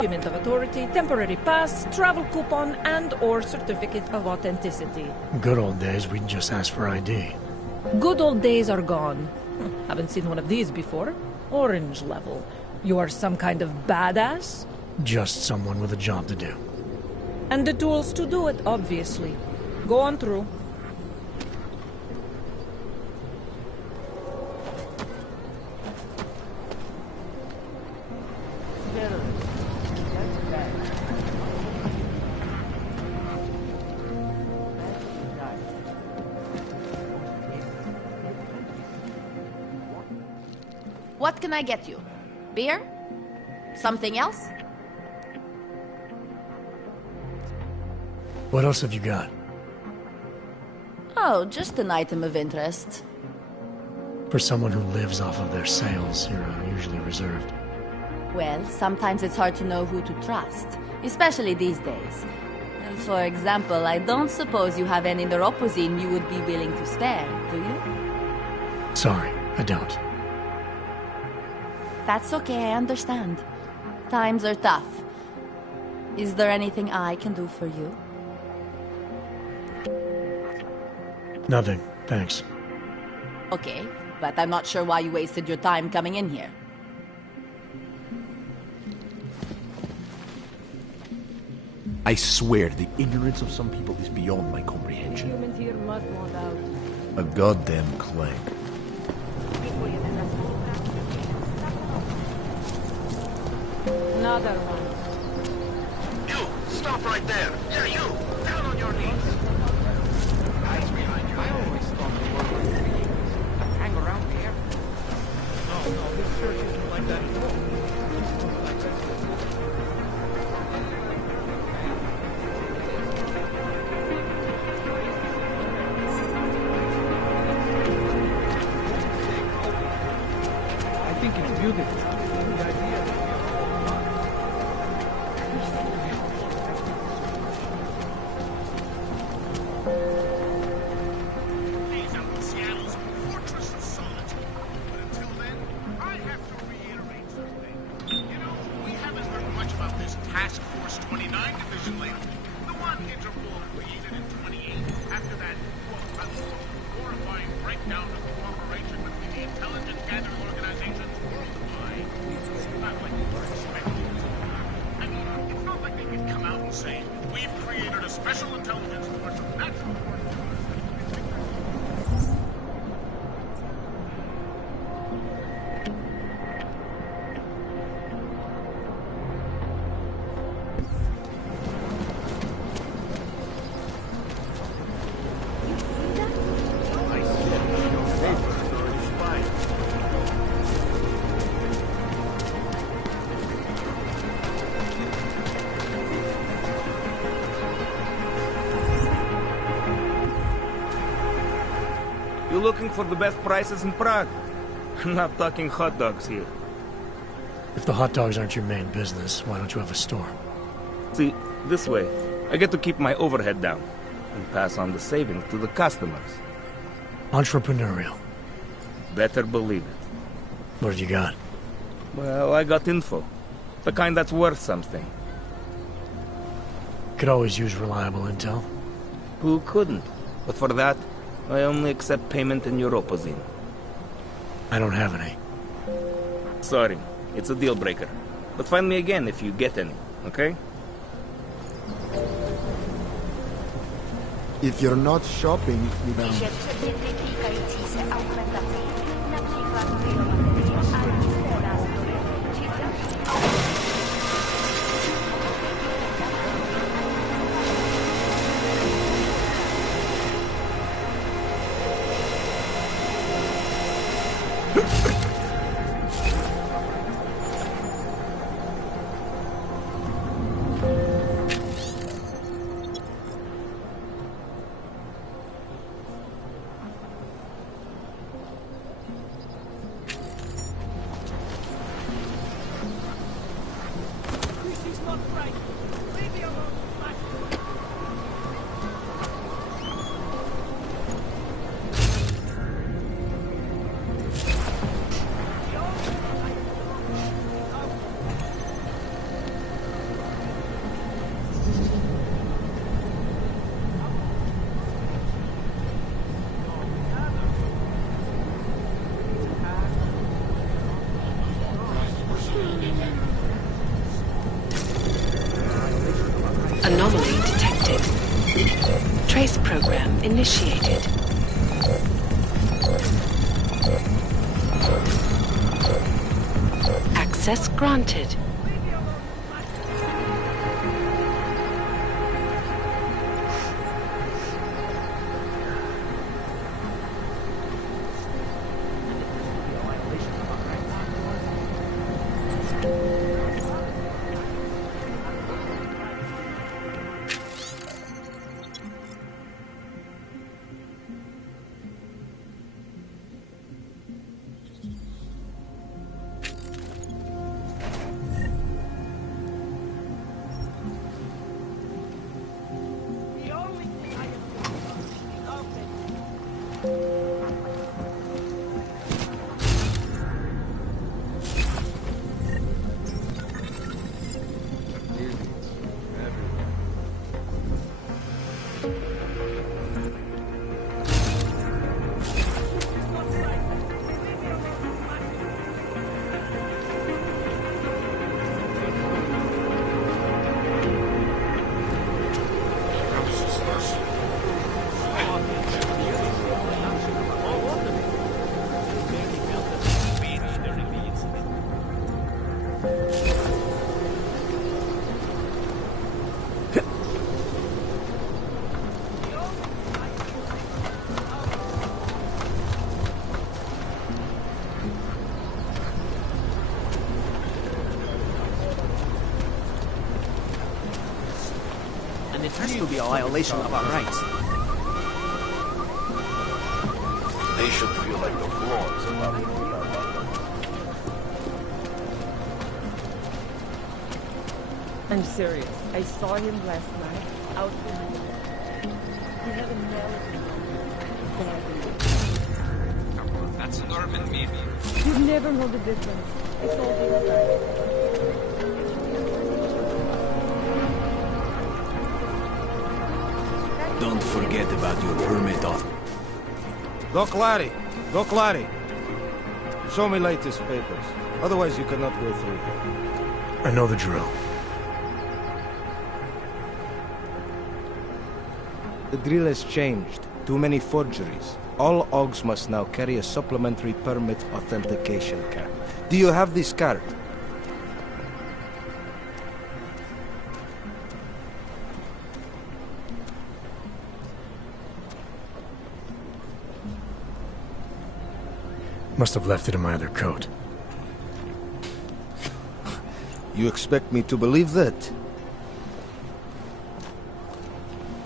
Document of authority, temporary pass, travel coupon, and/or certificate of authenticity. Good old days, we'd just ask for ID. Good old days are gone. Haven't seen one of these before. Orange level. You are some kind of badass? Just someone with a job to do. And the tools to do it, obviously. Go on through. What can I get you? Beer? Something else? What else have you got? Oh, just an item of interest. For someone who lives off of their sales, you're unusually reserved. Well, sometimes it's hard to know who to trust, especially these days. For example, I don't suppose you have any neuropozyne you would be willing to spare, do you? Sorry, I don't. That's okay, I understand. Times are tough. Is there anything I can do for you? Nothing, thanks. Okay, but I'm not sure why you wasted your time coming in here. I swear, the ignorance of some people is beyond my comprehension. Humans here must want out. A goddamn claim. Another one. You! Stop right there! Yeah, you! Down on your knees! Guys behind you. I always thought the world was free. Hang around here. No, this church isn't like that at all. It's not like that. I think it's beautiful. The idea that we are all alive. These are Seattle's fortress of solitude. But until then, I have to reiterate something. You know, we haven't heard much about this Task Force 29 division lately. The one Interpol created in 28 after that quote-unquote horrifying breakdown of cooperation between the intelligence gathering organizations worldwide. It's not like we were expecting it. I mean, it's not like they could come out and say, we've created a special intelligence force of natural forces. You looking for the best prices in Prague? I'm not talking hot dogs here. If the hot dogs aren't your main business, why don't you have a store? See, this way, I get to keep my overhead down and pass on the savings to the customers. Entrepreneurial. Better believe it. What have you got? Well, I got info. The kind that's worth something. Could always use reliable intel. Who couldn't? But for that, I only accept payment in Europozine. I don't have any. Sorry, it's a deal breaker. But find me again if you get any, okay? If you're not shopping, you don't. trace program initiated. Access granted. And it has to be a violation of our rights. They should feel like the frauds about it. I'm serious. I saw him last night out in the He had a melody. That's Norman, maybe. You never know the difference. I saw him Don't forget about your permit off. Doc Larry! Doc Larry! Show me latest papers. Otherwise you cannot go through. I know the drill. The drill has changed. Too many forgeries. All OGs must now carry a supplementary permit authentication card. Do you have this card? Must have left it in my other coat. You expect me to believe that?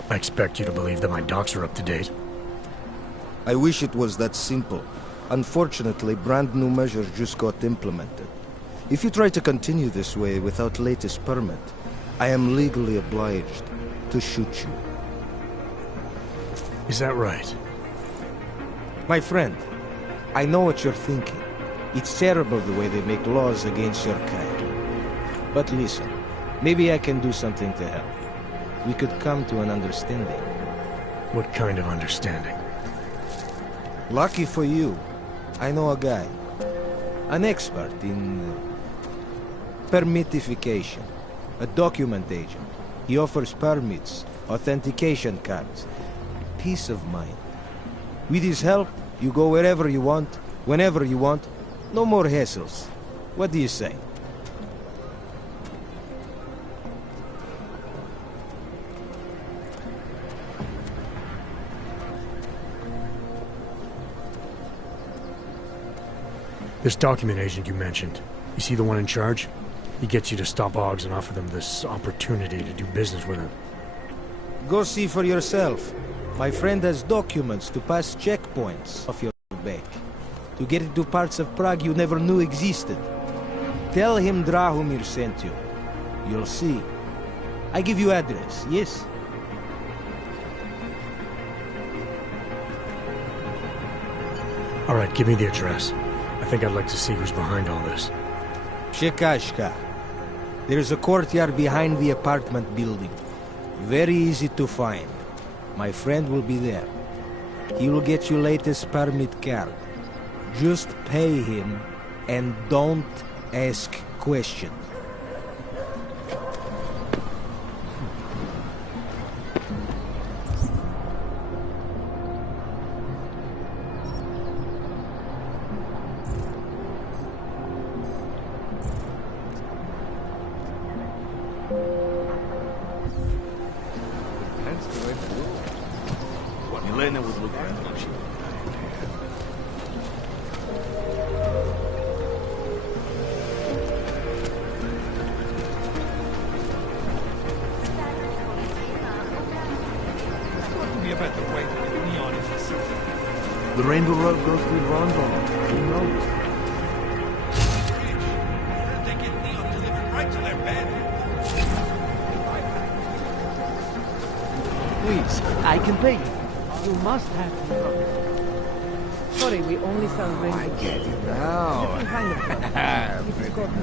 I expect you to believe that my docs are up to date. I wish it was that simple. Unfortunately, brand new measures just got implemented. If you try to continue this way without latest permit, I am legally obliged to shoot you. Is that right? My friend, I know what you're thinking. It's terrible the way they make laws against your kind. But listen, maybe I can do something to help. We could come to an understanding. What kind of understanding? Lucky for you, I know a guy. An expert in permitification. A document agent. He offers permits, authentication cards. Peace of mind. With his help, you go wherever you want, whenever you want. No more hassles. What do you say? This document agent you mentioned, you see the one in charge? He gets you to stop OGs and offer them this opportunity to do business with him. Go see for yourself. My friend has documents to pass checkpoints off your back. To get into parts of Prague you never knew existed. Tell him Drahomir sent you. You'll see. I give you address, yes? All right, give me the address. I think I'd like to see who's behind all this. Shekashka. There's a courtyard behind the apartment building. Very easy to find. My friend will be there. He will get you latest permit card. Just pay him and don't ask questions. Lena would look better if she be a better way to get neon in the city. The Rainbow Road goes through Rondon. You know. They get neon delivered right to their bed. Please, I can pay you. You must have to. Sorry, we only sell rainbows. I get it now. Different kind of fun. If you've got me.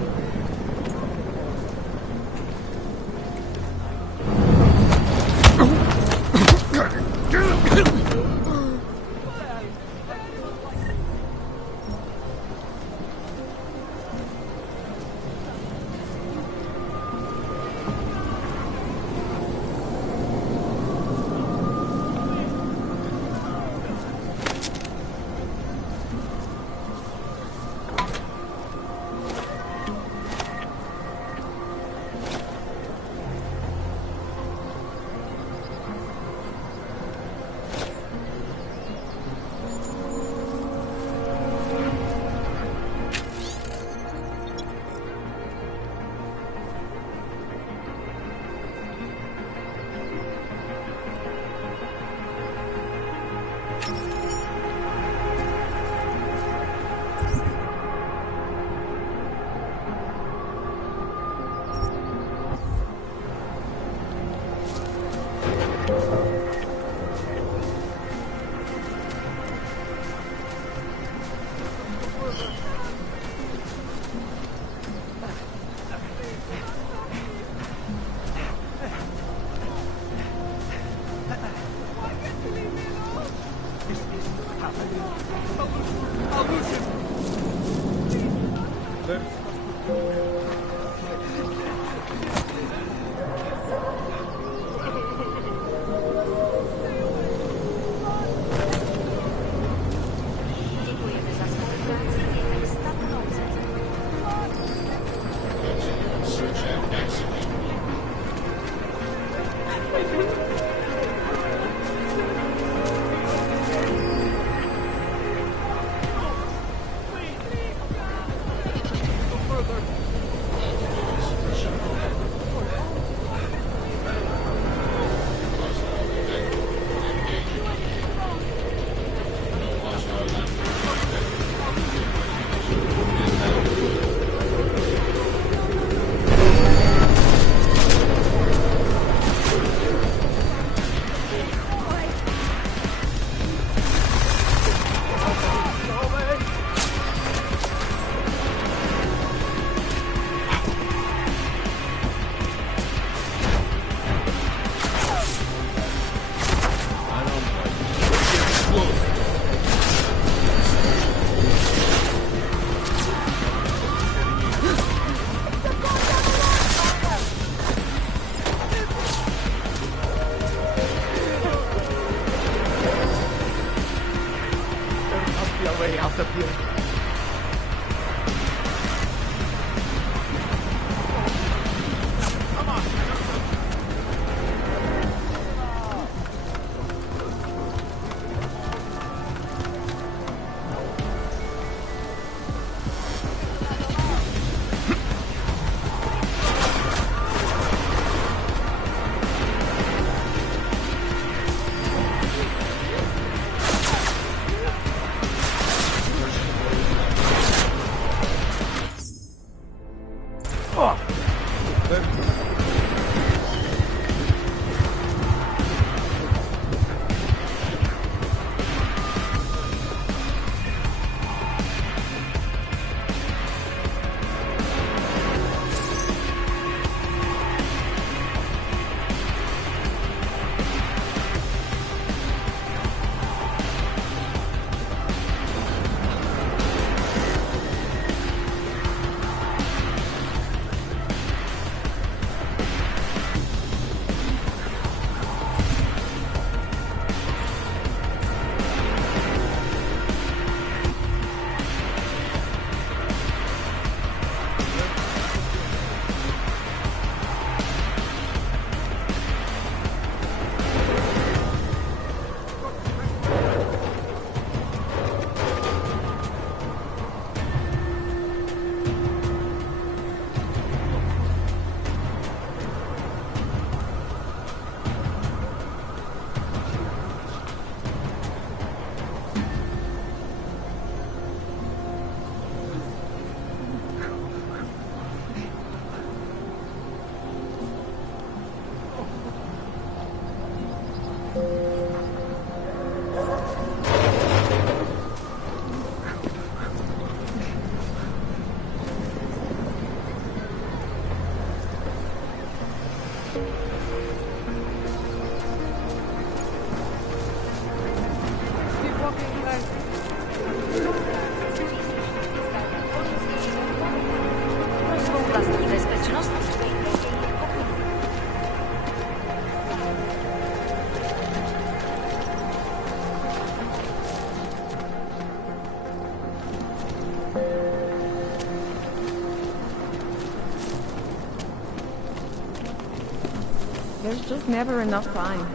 There's just never enough time.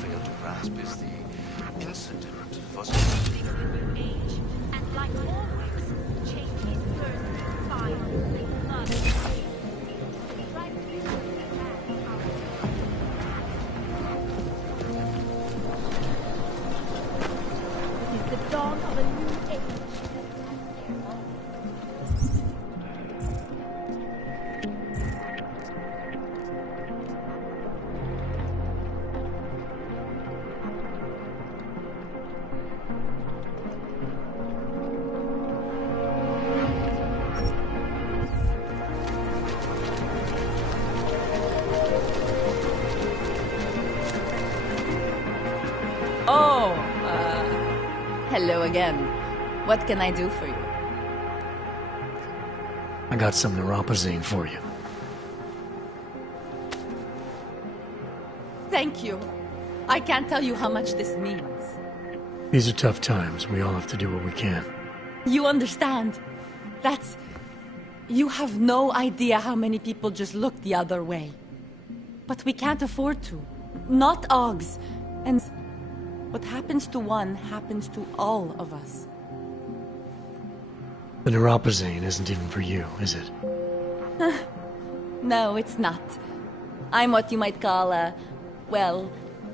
Failed to grasp is the incident was And like always, change is first fire. It is the dawn of a new age. Oh, hello again. What can I do for you? I got some neuropazine for you. Thank you. I can't tell you how much this means. These are tough times. We all have to do what we can. You understand? That's... You have no idea how many people just look the other way. But we can't afford to. Not Oggs. And what happens to one happens to all of us. The neuropazine isn't even for you, is it? No, it's not. I'm what you might call a... Well,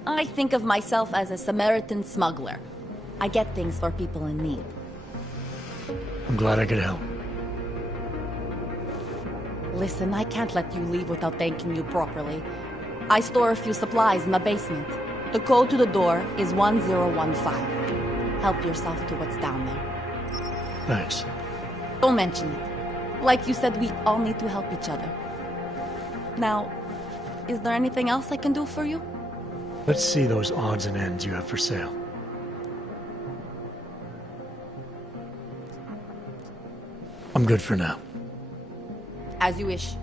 I think of myself as a Samaritan smuggler. I get things for people in need. I'm glad I could help. Listen, I can't let you leave without thanking you properly. I store a few supplies in the basement. The code to the door is 1015. Help yourself to what's down there. Thanks. Don't mention it. Like you said, we all need to help each other. Now, is there anything else I can do for you? Let's see those odds and ends you have for sale. I'm good for now. As you wish.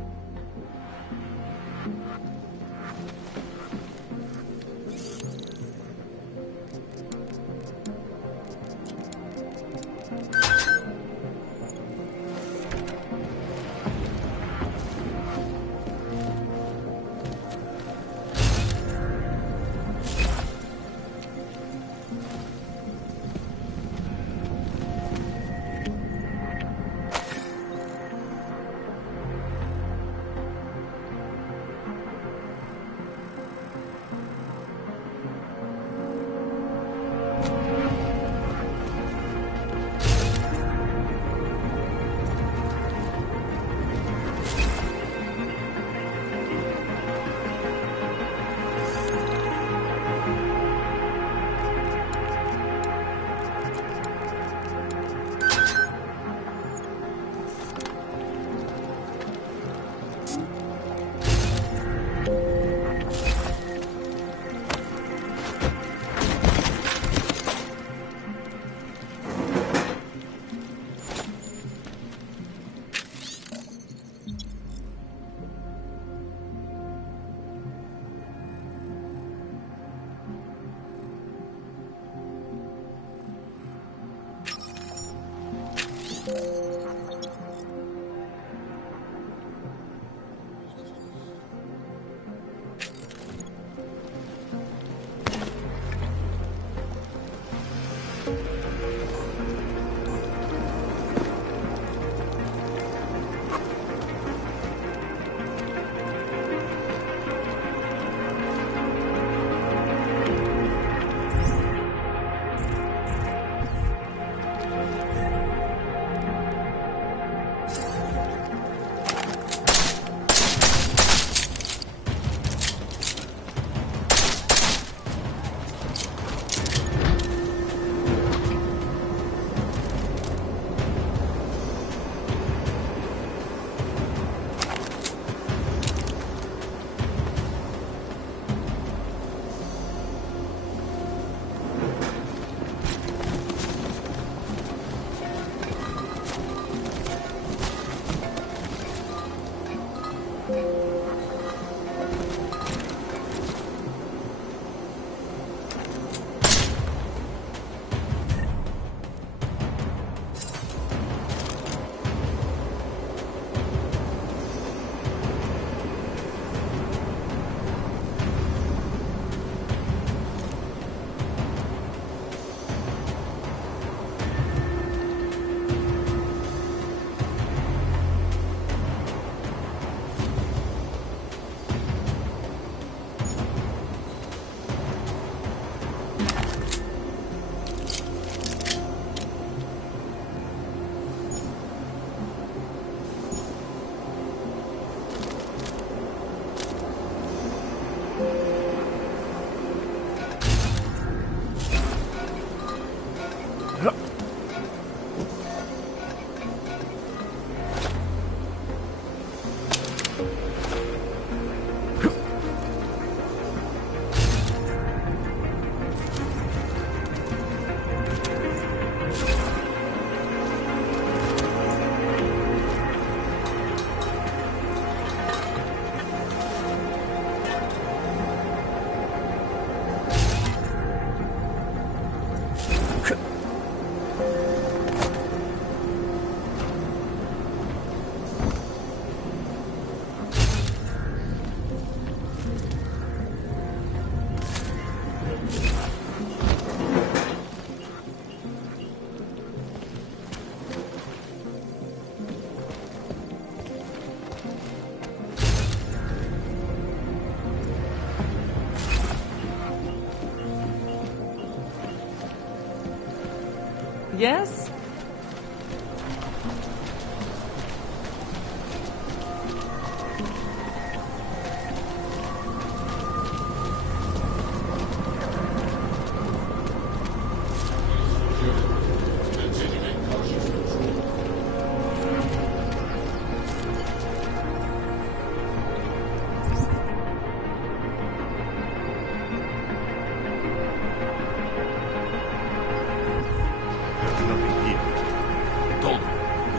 Yes?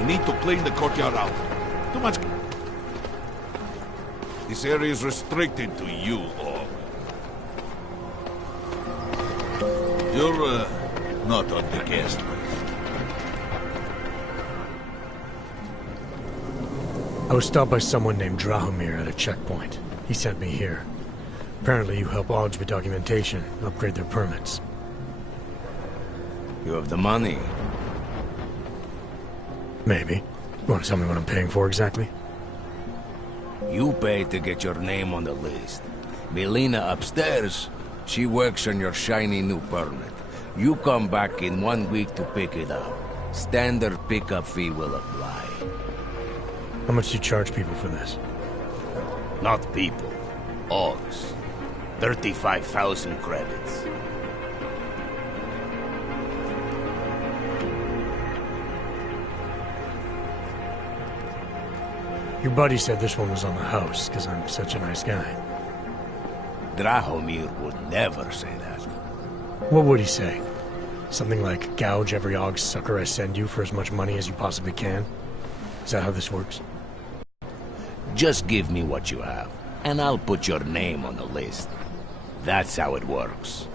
Need to clean the courtyard out. Too much. This area is restricted to you, Og. You're, not on the guest list. I was stopped by someone named Drahomir at a checkpoint. He sent me here. Apparently you help Augs with documentation, upgrade their permits. You have the money? Maybe. You want to tell me what I'm paying for exactly? You pay to get your name on the list. Melina upstairs, she works on your shiny new permit. You come back in 1 week to pick it up. Standard pickup fee will apply. How much do you charge people for this? Not people. Augs. 35,000 credits. Your buddy said this one was on the house, because I'm such a nice guy. Drahomir would never say that. What would he say? Something like, gouge every Aug sucker I send you for as much money as you possibly can? Is that how this works? Just give me what you have, and I'll put your name on the list. That's how it works.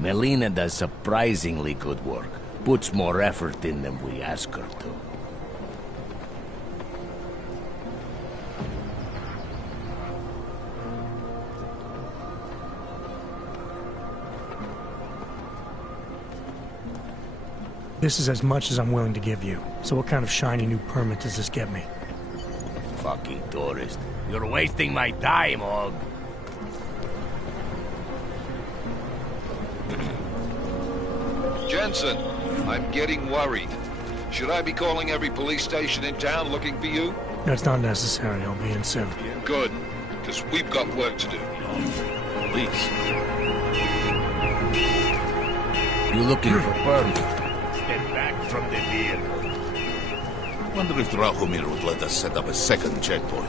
Melina does surprisingly good work. Puts more effort in than we ask her to. This is as much as I'm willing to give you. So what kind of shiny new permit does this get me? Fucking tourist. You're wasting my time, Og. Jensen, I'm getting worried. Should I be calling every police station in town looking for you? That's not necessary. I'll be in soon. Good, because we've got work to do. Police. You looking for permit? Step back from the vehicle. Wonder if Drahomir would let us set up a second checkpoint.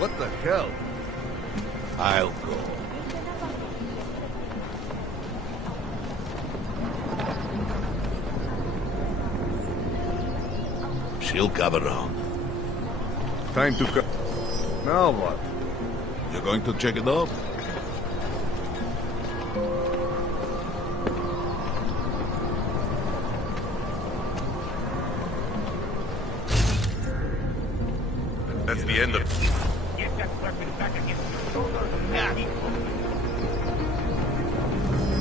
What the hell? I'll go. She'll come around. Time to go. Now what? You're going to check it out? That's the end of it. Get that weapon back against your shoulder now.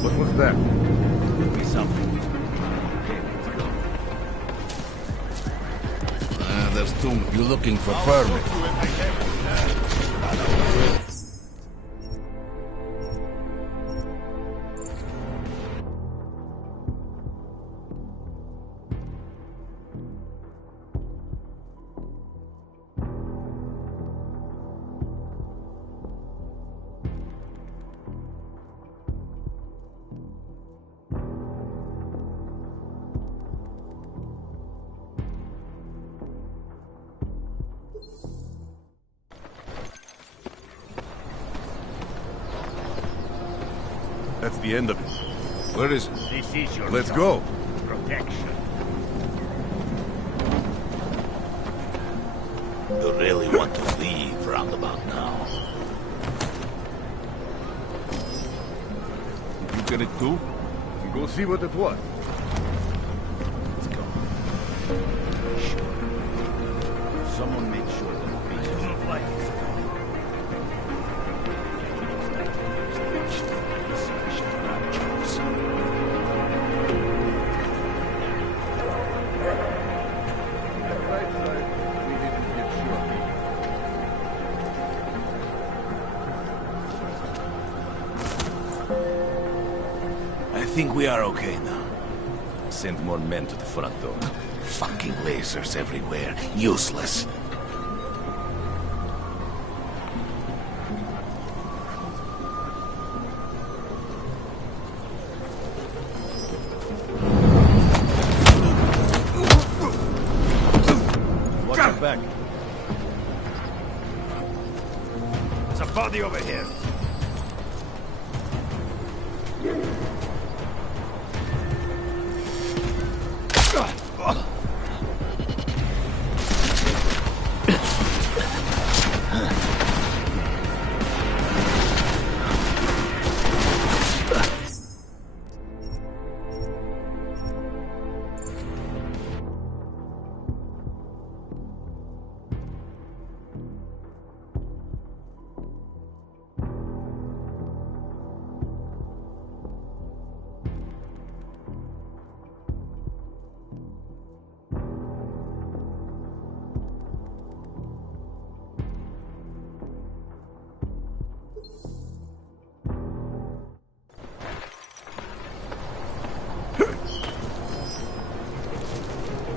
What was that? Give me something. Okay, let's go. There's two. You looking for permit? That's the end of it. Where is it? This is your Let's job. go. Protection. You really want to leave roundabout now? Did you get it too? Go see what it was. Let's go. Someone make sure that the do not like it. think we are okay now. Send more men to the front door. Fucking lasers everywhere. Useless. Watch your back. There's a body over here.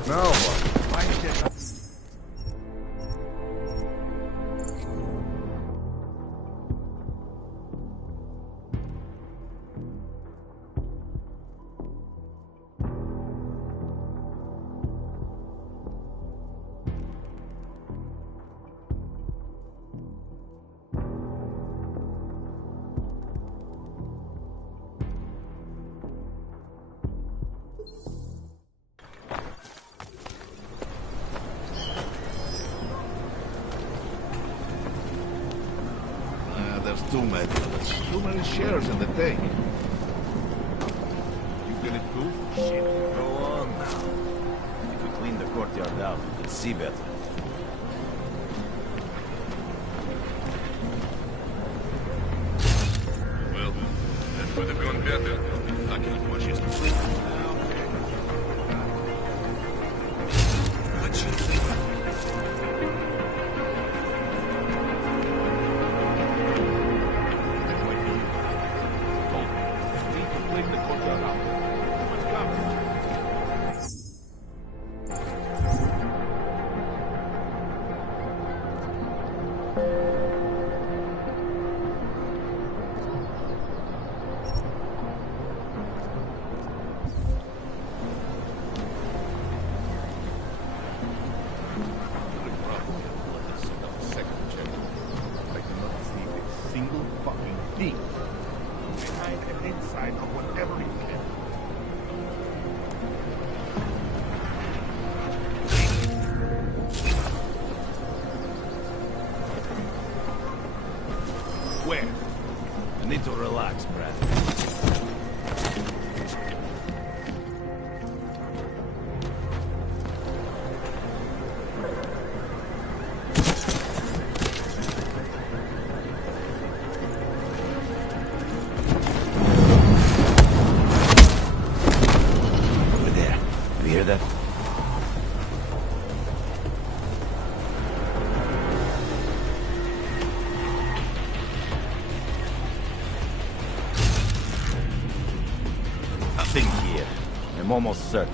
Now what? There's too many. Too many shares in the thing. You get it too? Shit, go on now. If we clean the courtyard out, we can see better. Well, that would have gone better. Fucking washes. What you think? Where? I need to relax, Brad. Over there. You hear that? Nothing here. I'm almost certain.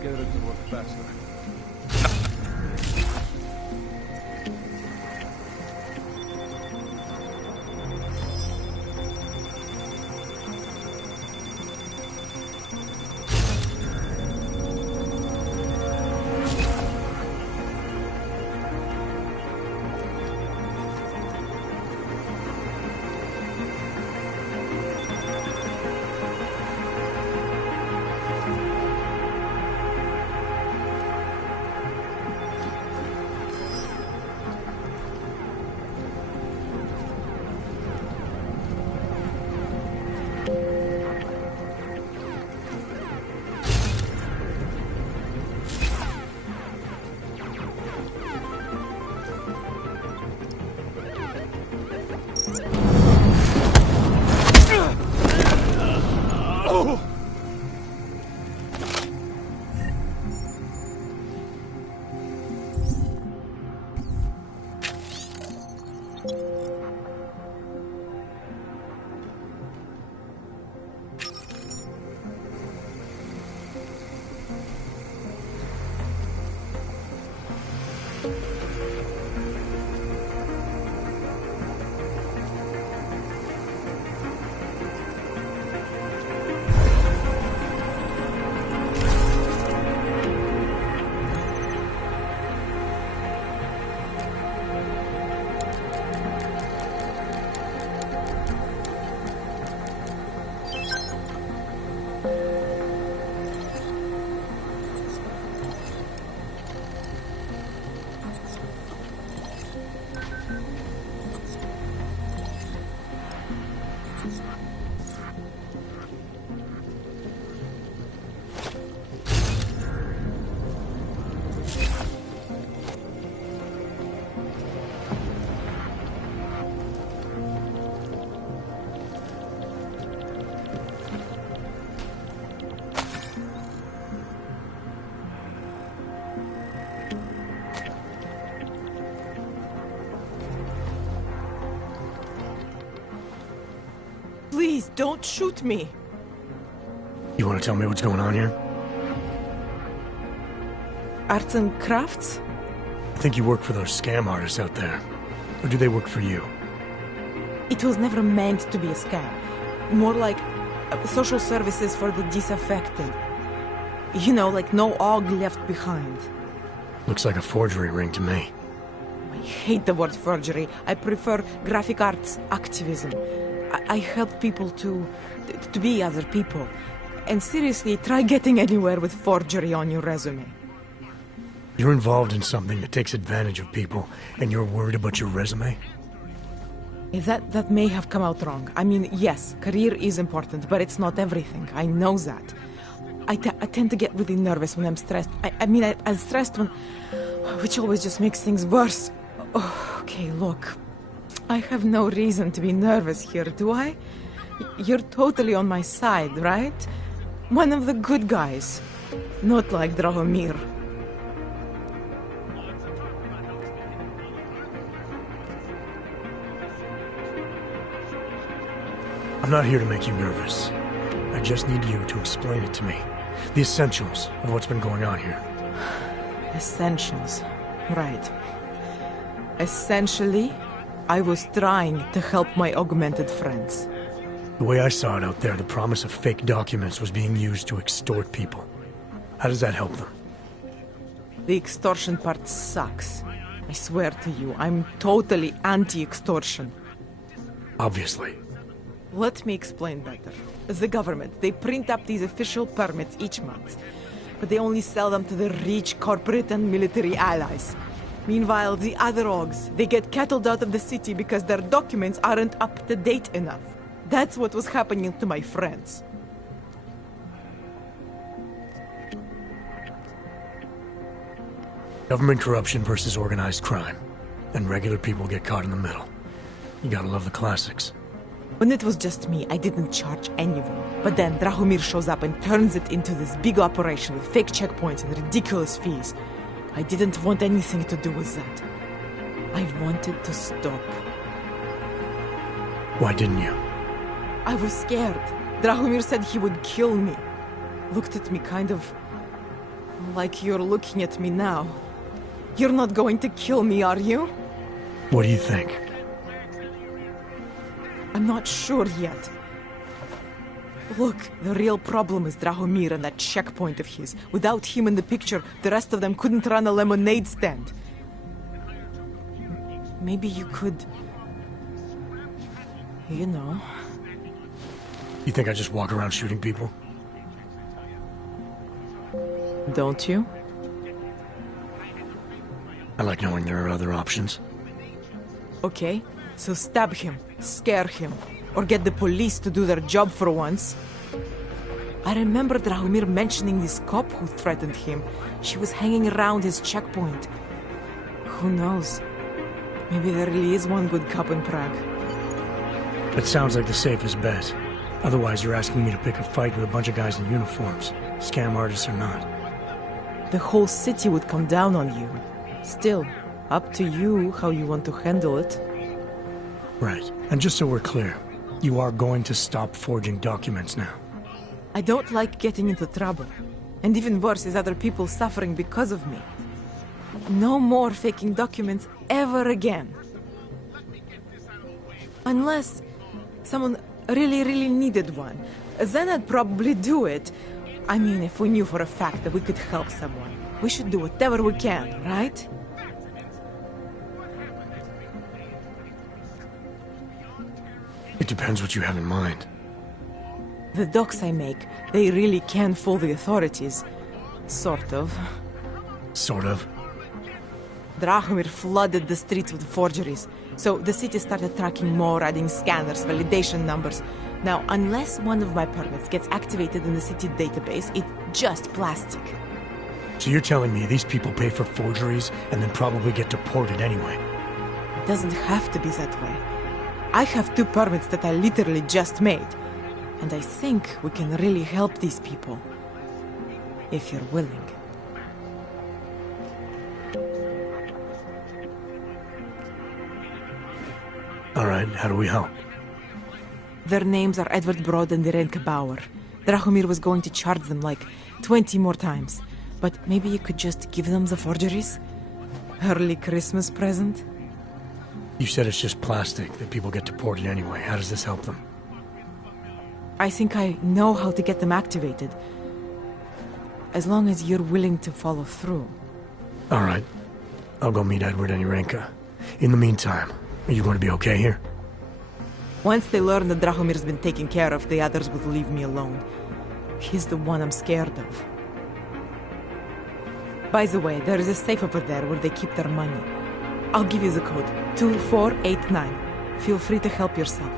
get it to work faster. Please, don't shoot me. You want to tell me what's going on here? Arts and crafts? I think you work for those scam artists out there. Or do they work for you? It was never meant to be a scam. More like social services for the disaffected. You know, like no og left behind. Looks like a forgery ring to me. I hate the word forgery. I prefer graphic arts activism. I help people to be other people. And seriously, try getting anywhere with forgery on your resume. You're involved in something that takes advantage of people, and you're worried about your resume? That may have come out wrong. I mean, yes, career is important, but it's not everything. I know that. I tend to get really nervous when I'm stressed. I'm stressed when... which always just makes things worse. Oh, okay, look. I have no reason to be nervous here, do I? You're totally on my side, right? One of the good guys. Not like Drahomir. I'm not here to make you nervous. I just need you to explain it to me. The essentials of what's been going on here. Essentials. Right. Essentially, I was trying to help my augmented friends. The way I saw it out there, the promise of fake documents was being used to extort people. How does that help them? The extortion part sucks. I swear to you, I'm totally anti-extortion. Obviously. Let me explain better. The government, they print up these official permits each month, but they only sell them to the rich corporate and military allies. Meanwhile, the other Augs, they get cattled out of the city because their documents aren't up to date enough. That's what was happening to my friends. Government corruption versus organized crime. And regular people get caught in the middle. You gotta love the classics. When it was just me, I didn't charge anyone. But then Drahomir shows up and turns it into this big operation with fake checkpoints and ridiculous fees. I didn't want anything to do with that. I wanted to stop. Why didn't you? I was scared. Drahomir said he would kill me. Looked at me kind of... Like you're looking at me now. You're not going to kill me, are you? What do you think? I'm not sure yet. Look, the real problem is Drahomir and that checkpoint of his. Without him in the picture, the rest of them couldn't run a lemonade stand. Maybe you could... You know... You think I just walk around shooting people? Don't you? I like knowing there are other options. Okay, so stab him, scare him, or get the police to do their job for once. I remember Drahomir mentioning this cop who threatened him. She was hanging around his checkpoint. Who knows? Maybe there really is one good cop in Prague. It sounds like the safest bet. Otherwise, you're asking me to pick a fight with a bunch of guys in uniforms, scam artists or not. The whole city would come down on you. Still, up to you how you want to handle it. Right. And just so we're clear, you are going to stop forging documents now. I don't like getting into trouble. And even worse is other people suffering because of me. No more faking documents ever again. Unless someone really needed one. Then I'd probably do it. I mean, if we knew for a fact that we could help someone. We should do whatever we can, right? It depends what you have in mind. The docs I make, they really can fool the authorities. Sort of. Sort of? Drahomir flooded the streets with forgeries, so the city started tracking more, adding scanners, validation numbers. Now, unless one of my permits gets activated in the city database, it's just plastic. So you're telling me these people pay for forgeries and then probably get deported anyway? It doesn't have to be that way. I have 2 permits that I literally just made. And I think we can really help these people. If you're willing. Alright, how do we help? Their names are Edward Broad and Irenka Bauer. Drahomir was going to charge them like 20 more times. But maybe you could just give them the forgeries? Early Christmas present? You said it's just plastic, that people get deported anyway. How does this help them? I think I know how to get them activated. As long as you're willing to follow through. Alright. I'll go meet Edward and Irenka. In the meantime, are you going to be okay here? Once they learn that Drahomir's been taken care of, the others would leave me alone. He's the one I'm scared of. By the way, there is a safe over there where they keep their money. I'll give you the code. 2489. Feel free to help yourself.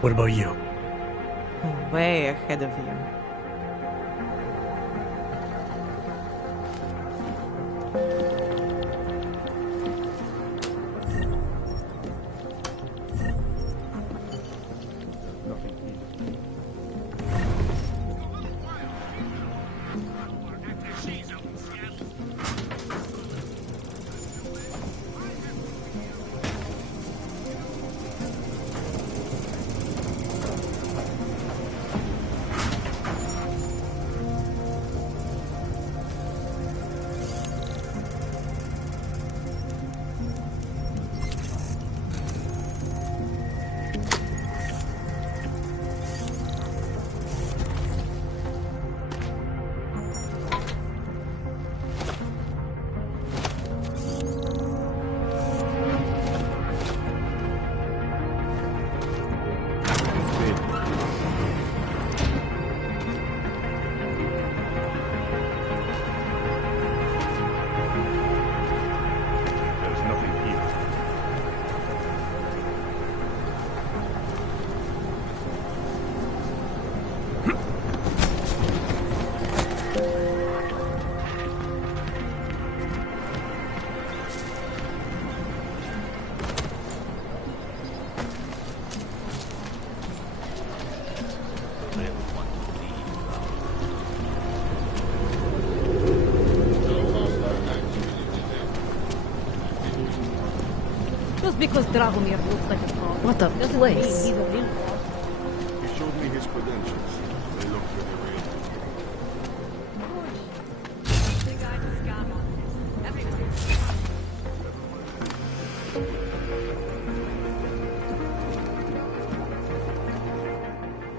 What about you? Way ahead of you. Because Drahomir looks like a fraud. What a Doesn't place. mean he's a real fraud. He showed me his credentials. They look pretty real.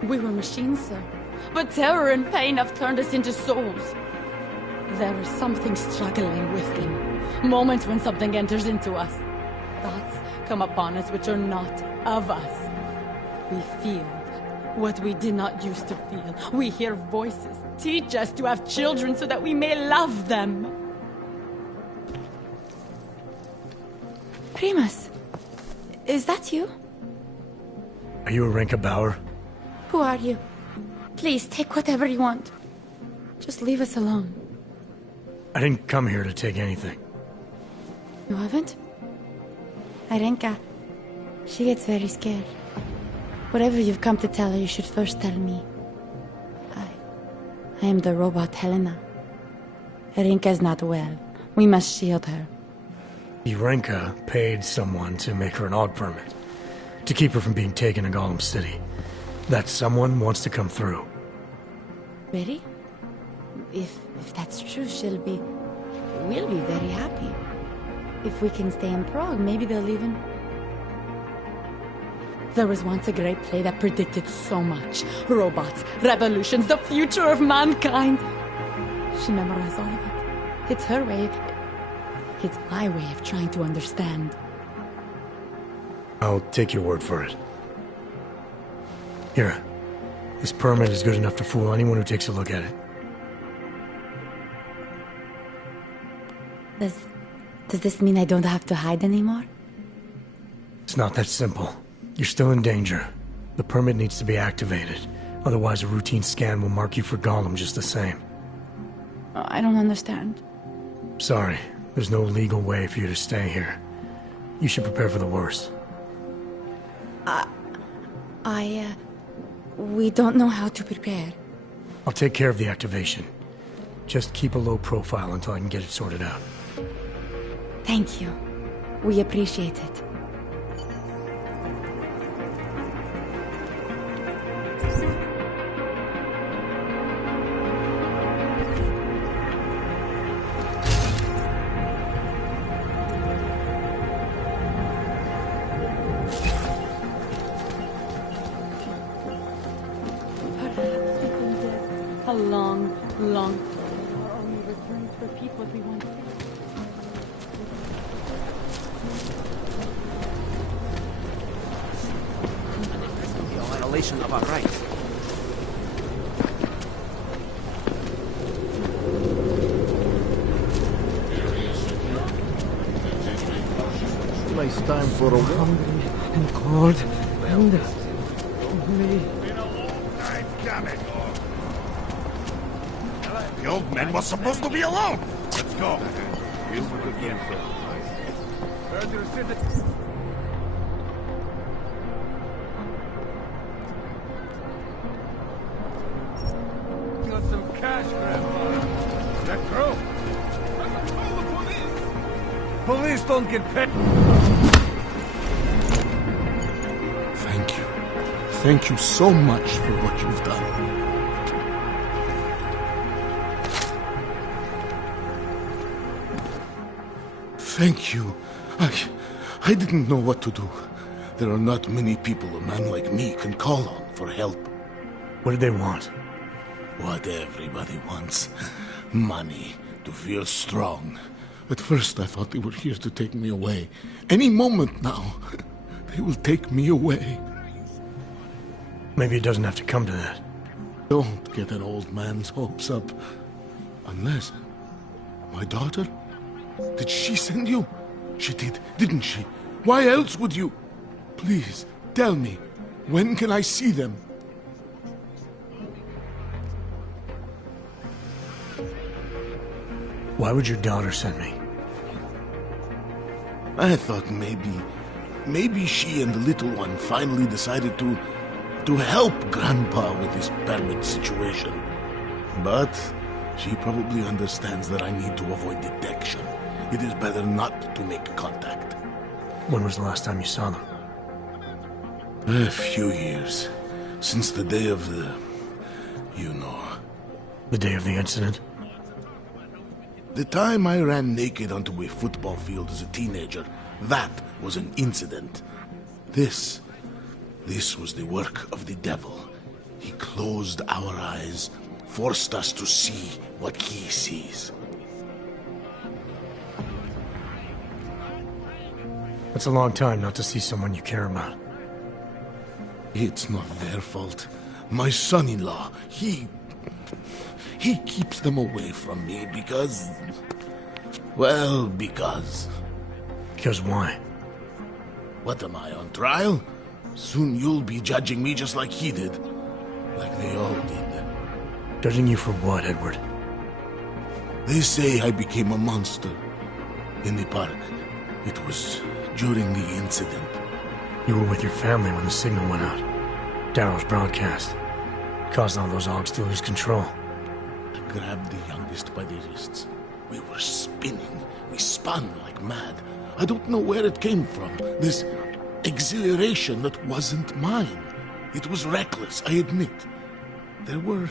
We were machines, sir. But terror and pain have turned us into souls. There is something struggling within. Moments when something enters into us. Thoughts come upon us which are not of us. We feel what we did not used to feel. We hear voices. Teach us to have children so that we may love them. Primus, is that you? Are you Arenka Bauer? Who are you? Please, take whatever you want. Just leave us alone. I didn't come here to take anything. You haven't? Arenka, she gets very scared. Whatever you've come to tell her, you should first tell me. I am the robot Helena. Arenka's not well. We must shield her. Arenka paid someone to make her an AUG permit. To keep her from being taken to Golem City. That someone wants to come through. Really? If that's true, we'll be very happy. If we can stay in Prague, maybe they'll even... There was once a great play that predicted so much. Robots, revolutions, the future of mankind. She memorized all of it. It's her way. It's my way of trying to understand. I'll take your word for it. Here. This permit is good enough to fool anyone who takes a look at it. Does this mean I don't have to hide anymore? It's not that simple. You're still in danger. The permit needs to be activated. Otherwise, a routine scan will mark you for Golem just the same. I don't understand. Sorry. There's no legal way for you to stay here. You should prepare for the worst. We don't know how to prepare. I'll take care of the activation. Just keep a low profile until I can get it sorted out. Thank you. We appreciate it. A long, long or only return to repeat what we once said. The violation of our rights. Nice time for a walk. Hungry and cold and lonely. The old man was supposed to be alone. Let's go. Got some cash, Grandpa. Is that true? Call the police. Police don't get paid. Thank you. Thank you so much for what you've done. Thank you. I didn't know what to do. There are not many people a man like me can call on for help. What did they want? What everybody wants. Money. To feel strong. At first I thought they were here to take me away. Any moment now, they will take me away. Maybe it doesn't have to come to that. Don't get an old man's hopes up. Unless... My daughter? Did she send you? She did, didn't she? Why else would you? Please, tell me. When can I see them? Why would your daughter send me? I thought maybe she and the little one finally decided to help Grandpa with his permit situation. But she probably understands that I need to avoid detection. It is better not to make contact. When was the last time you saw them? A few years. Since the day of the... you know. The day of the incident? The time I ran naked onto a football field as a teenager, that was an incident. This was the work of the devil. He closed our eyes, forced us to see what he sees. It's a long time not to see someone you care about. It's not their fault. My son-in-law, he keeps them away from me because... Well, because... Because why? What am I, on trial? Soon you'll be judging me just like he did. Like they all did. Judging you for what, Edward? They say I became a monster. In the park. It was during the incident. You were with your family when the signal went out. Darrow's broadcast. Caused all those Augs to lose control. I grabbed the youngest by the wrists. We were spinning. We spun like mad. I don't know where it came from. This exhilaration that wasn't mine. It was reckless, I admit. There were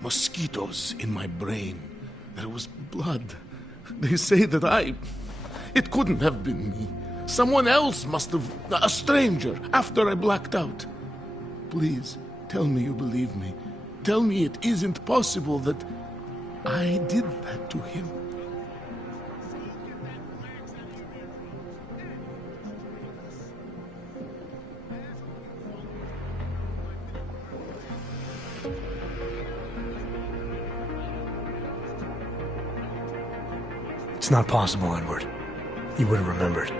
mosquitoes in my brain. There was blood. They say that it couldn't have been me. Someone else must have... A stranger, after I blacked out. Please, tell me you believe me. Tell me it isn't possible that I did that to him. It's not possible, Edward. You would have remembered.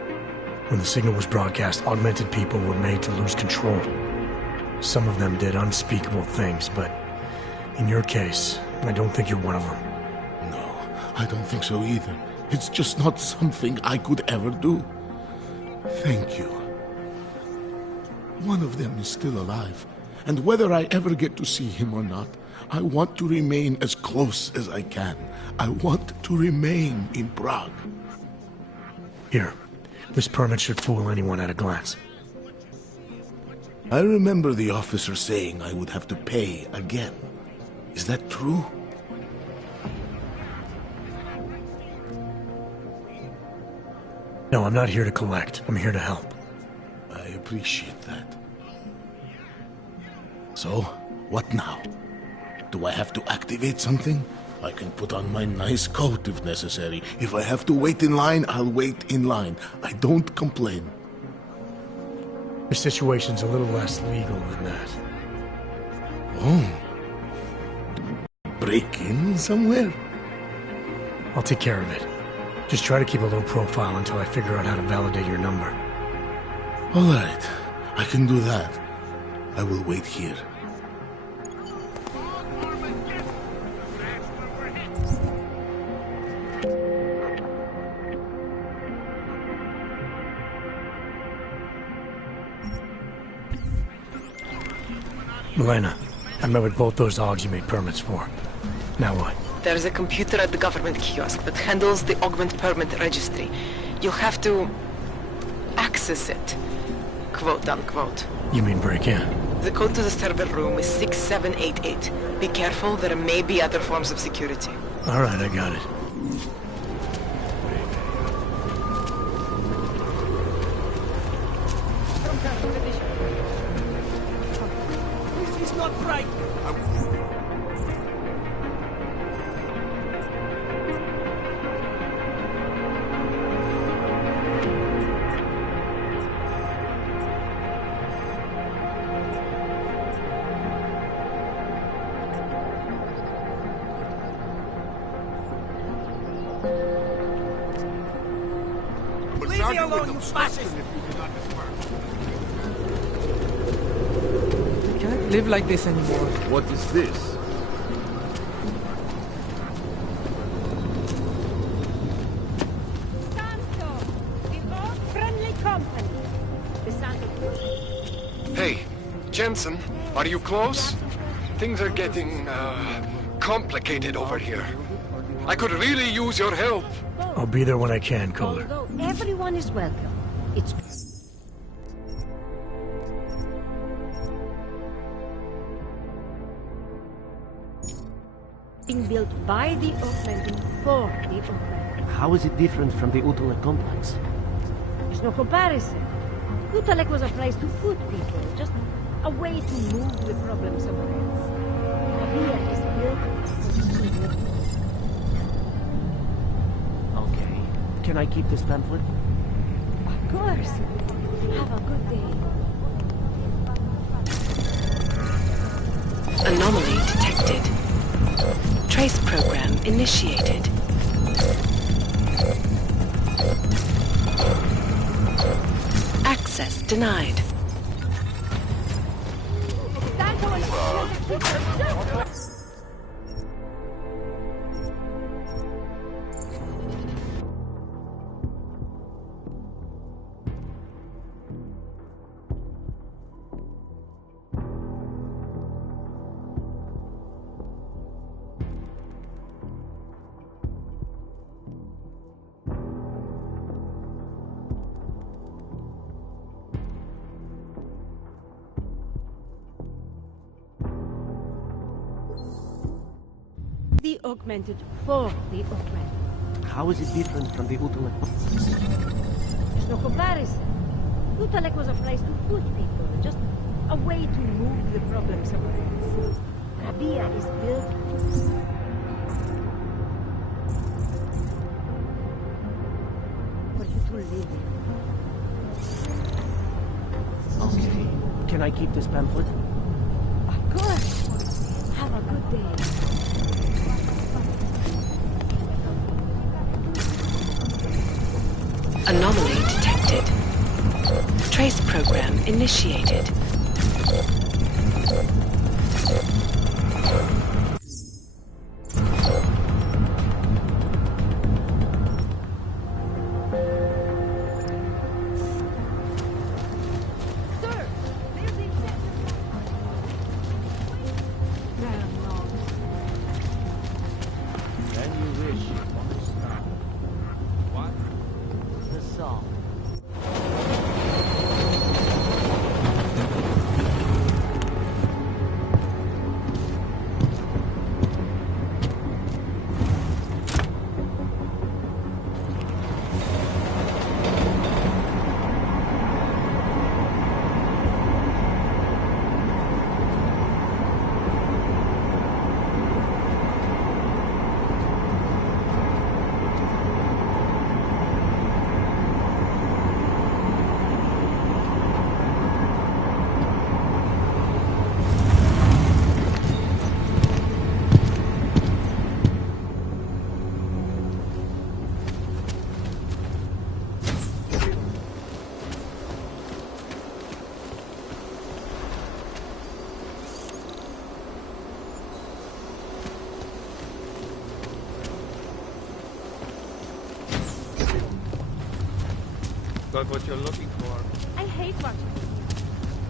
When the signal was broadcast, augmented people were made to lose control. Some of them did unspeakable things, but in your case, I don't think you're one of them. No, I don't think so either. It's just not something I could ever do. Thank you. One of them is still alive, and whether I ever get to see him or not, I want to remain as close as I can. I want to remain in Prague. Here, this permit should fool anyone at a glance. I remember the officer saying I would have to pay again. Is that true? No, I'm not here to collect. I'm here to help. I appreciate that. So, what now? Do I have to activate something? I can put on my nice coat if necessary. If I have to wait in line, I'll wait in line. I don't complain. Your situation's a little less legal than that. Oh. Break in somewhere? I'll take care of it. Just try to keep a low profile until I figure out how to validate your number. All right. I can do that. I will wait here. Milena, I met with both those Augs you made permits for. Now what? There's a computer at the government kiosk that handles the augment permit registry. You'll have to access it, quote unquote. You mean break in? The code to the server room is 6788. Be careful, there may be other forms of security. All right, I got it. This is not right. Leave me alone, you fascist! I can't live like this anymore. What is this? Santo, the old friendly company. The Santo. Hey, Jensen, are you close? Things are getting, complicated over here. I could really use your help. I'll be there when I can, Kohler. Although everyone is welcome. It's being built by the Oakland for the Oakland. How is it different from the Utala complex? There's no comparison. Kutalek was a place to put people, just a way to move the problem somewhere else. Avia is built for living. Okay. Can I keep this pamphlet? Of course. Have a good day. Anomaly detected. Trace program initiated. Access denied. The augmented for the augmented. How is it different from the Utulek? There's no comparison. Utalek was a place to put people, just a way to move the problem somewhere else. Avia is built for you to live in. Okay. Can I keep this pamphlet? Of course. Have a good day. Anomaly detected. Trace program initiated. Then you wish upon a star. What? The song. Got what you're looking for. I hate watching this.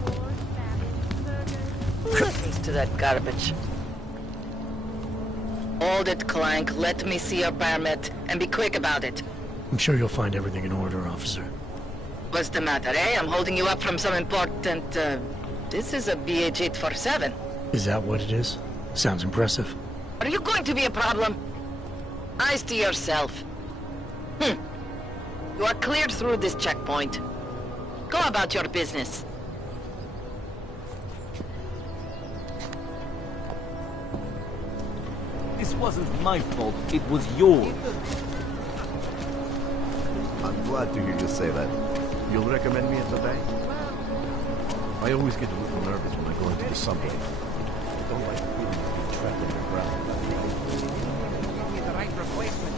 War, famine, murder. Listens to that garbage. Hold it, Clank. Let me see your permit, and be quick about it. I'm sure you'll find everything in order, officer. What's the matter, eh? I'm holding you up from some important, This is a BH-847. Is that what it is? Sounds impressive. Are you going to be a problem? Eyes to yourself. You are cleared through this checkpoint. Go about your business. This wasn't my fault. It was yours. I'm glad to hear you say that. You'll recommend me at the bank? I always get a little nervous when I go into the subway. I don't like feeling trapped underground. Give me the right replacement.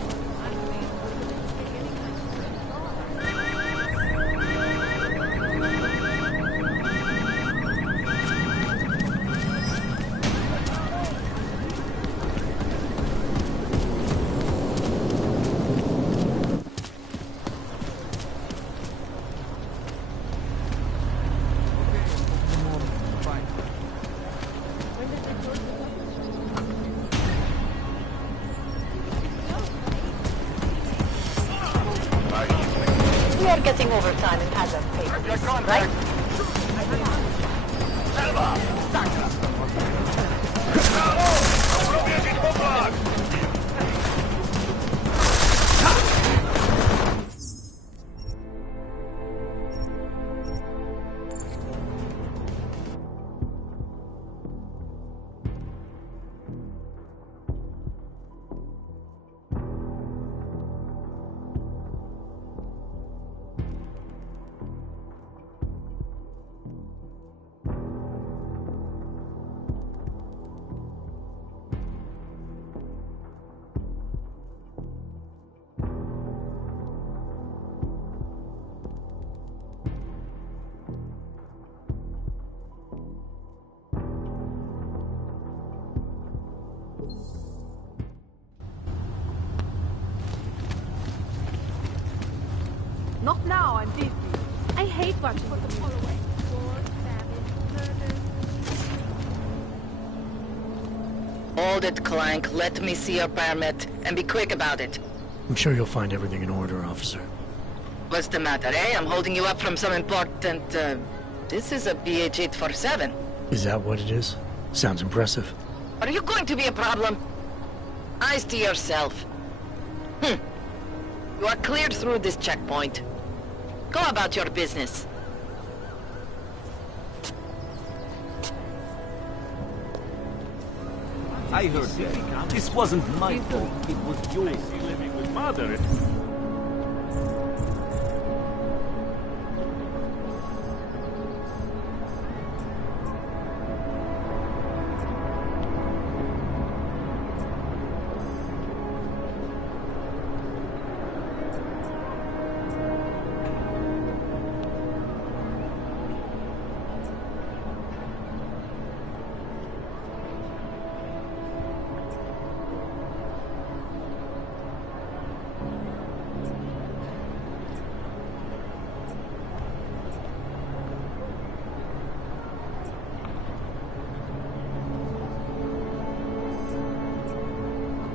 We are getting overtime and hazard pay, right? on, did we? I hate watching the fall away. War, famine, murder. Hold it, Clank. Let me see your permit, and be quick about it. I'm sure you'll find everything in order, officer. What's the matter, eh? I'm holding you up from some important, This is a BH-847. Is that what it is? Sounds impressive. Are you going to be a problem? Eyes to yourself. You are cleared through this checkpoint. Go about your business. I heard that. This wasn't my fault. It was yours. I see living with mother.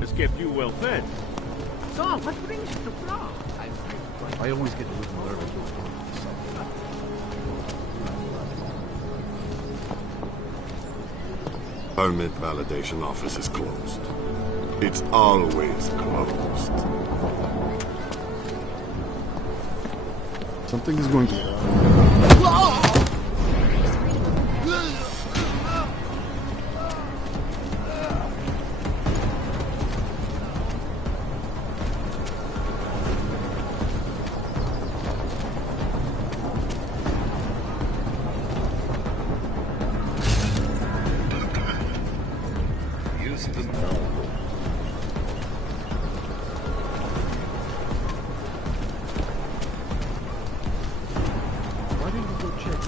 Has kept you well fed. So, what brings you to Prague? I always get a little nervous when I go to the Permit validation office is closed. It's always closed. Something is going to... Why don't you go check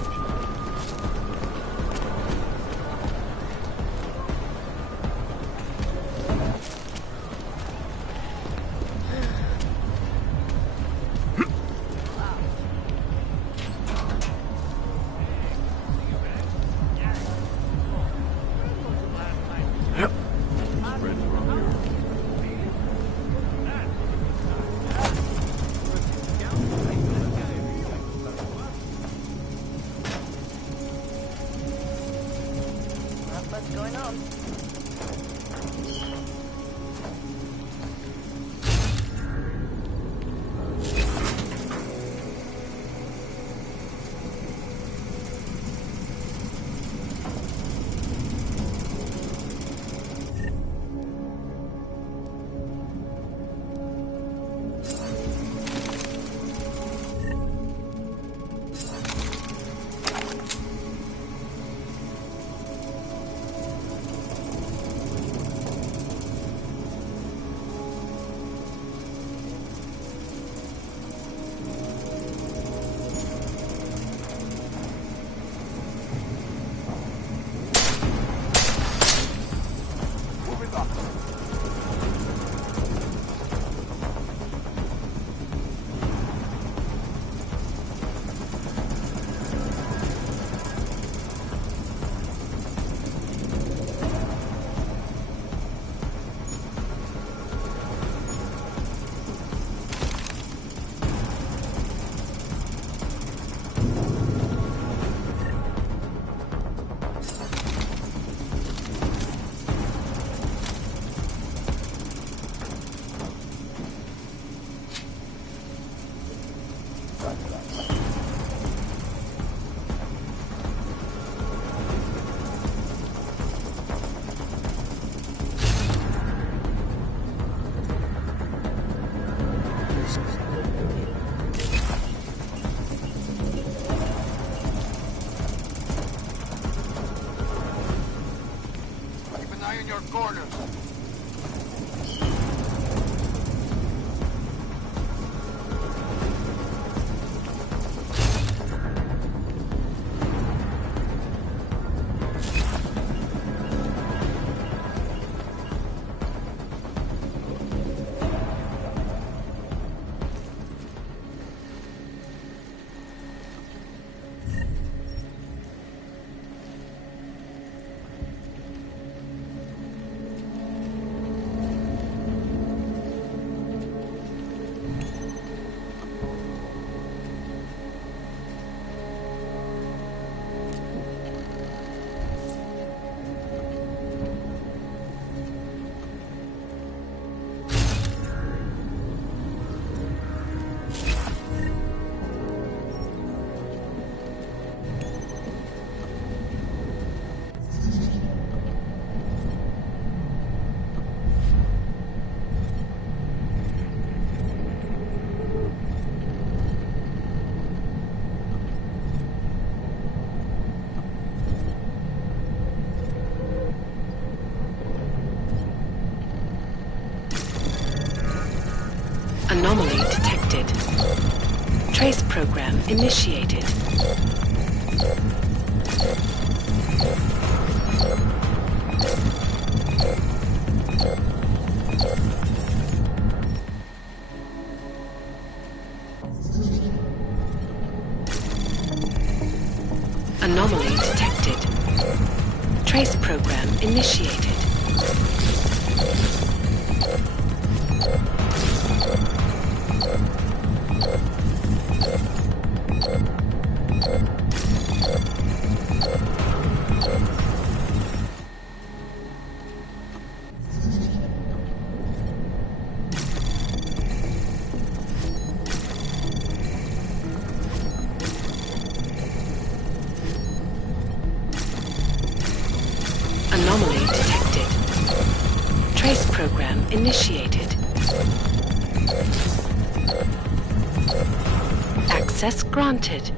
Anomaly detected. Trace program initiated. Anomaly detected. Trace program initiated. Anomaly detected. Trace program initiated. Access granted.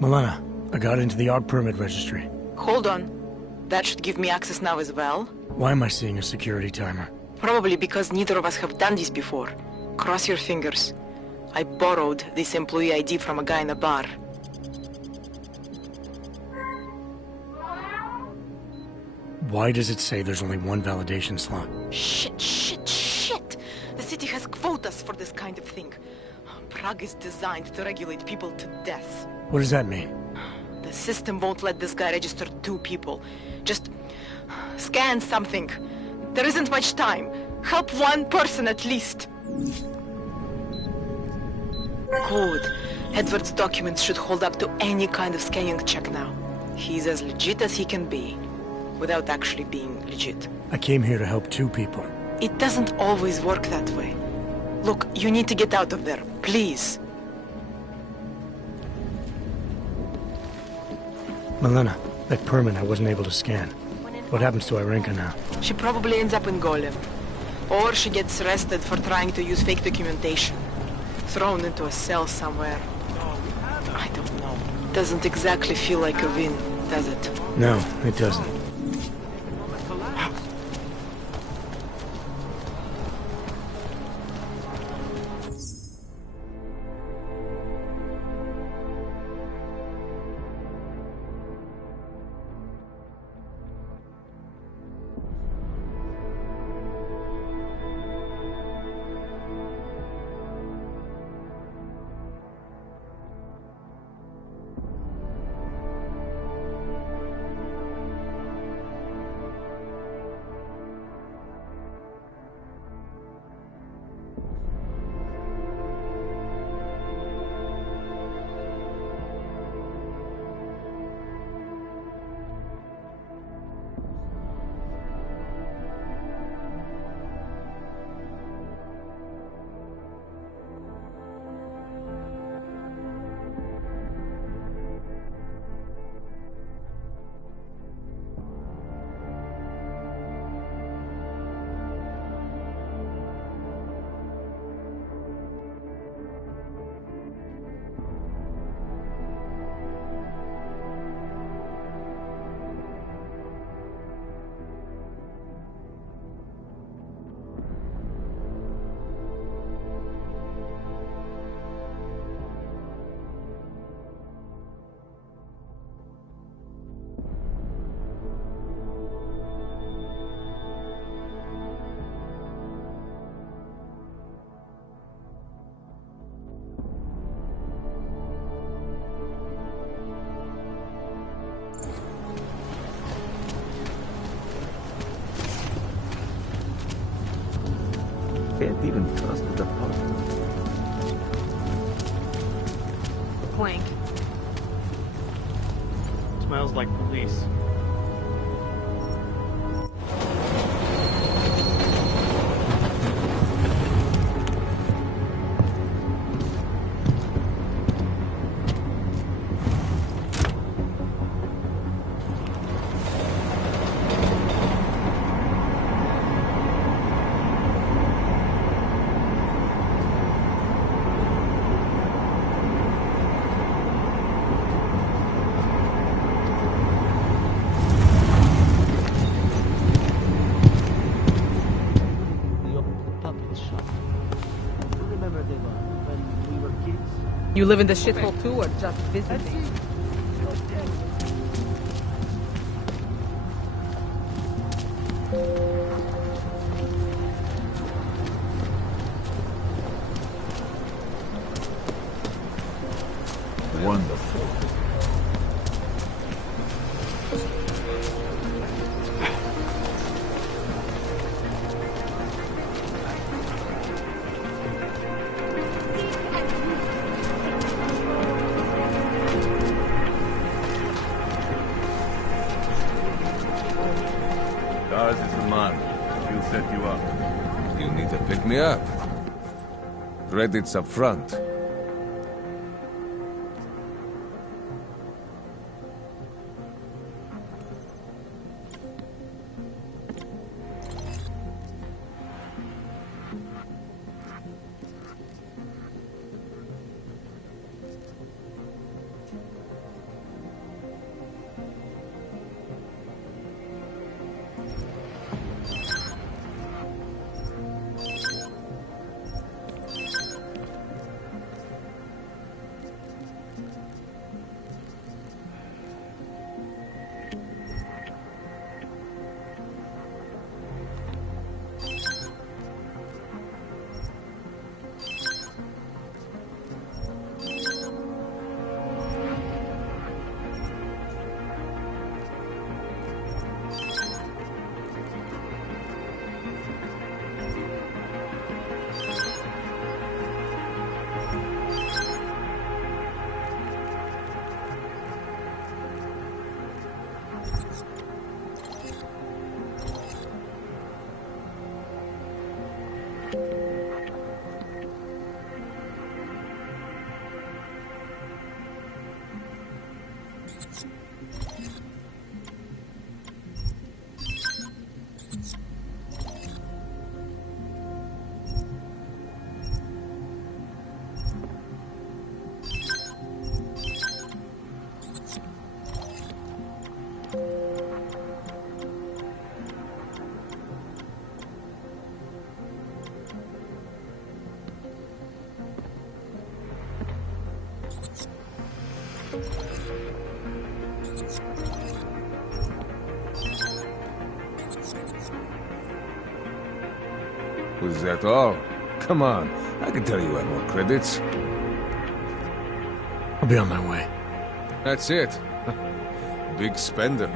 Milena, I got into the ARC permit registry. Hold on. That should give me access now as well. Why am I seeing a security timer? Probably because neither of us have done this before. Cross your fingers. I borrowed this employee ID from a guy in a bar. Why does it say there's only one validation slot? Shit! The city has quotas for this kind of thing. Prague is designed to regulate people to death. What does that mean? The system won't let this guy register 2 people. Just scan something. There isn't much time. Help one person at least. Good. Edward's documents should hold up to any kind of scanning check now. He's as legit as he can be, without actually being legit. I came here to help two people. It doesn't always work that way. Look, you need to get out of there, please. Milena, that permit I wasn't able to scan. What happens to Irenka now? She probably ends up in Golem. Or she gets arrested for trying to use fake documentation. Thrown into a cell somewhere. I don't know. Doesn't exactly feel like a win, does it? No, it doesn't. Can't even trust the department. Plank. Smells like police. You live in the shithole too, or just visiting? Wonderful. Ours is the man. He'll set you up. You need to pick me up. Credits up front. Was that all? Come on, I can tell you have more credits. I'll be on my way. That's it. Big spender.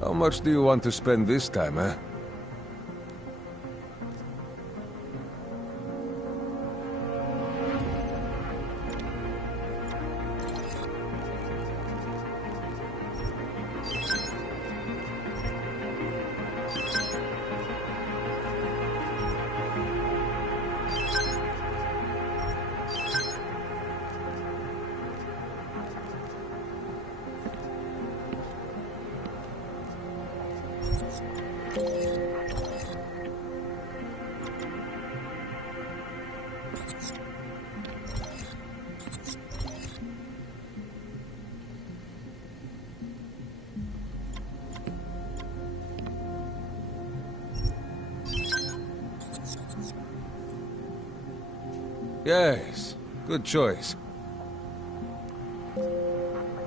How much do you want to spend this time, eh? Yes, good choice.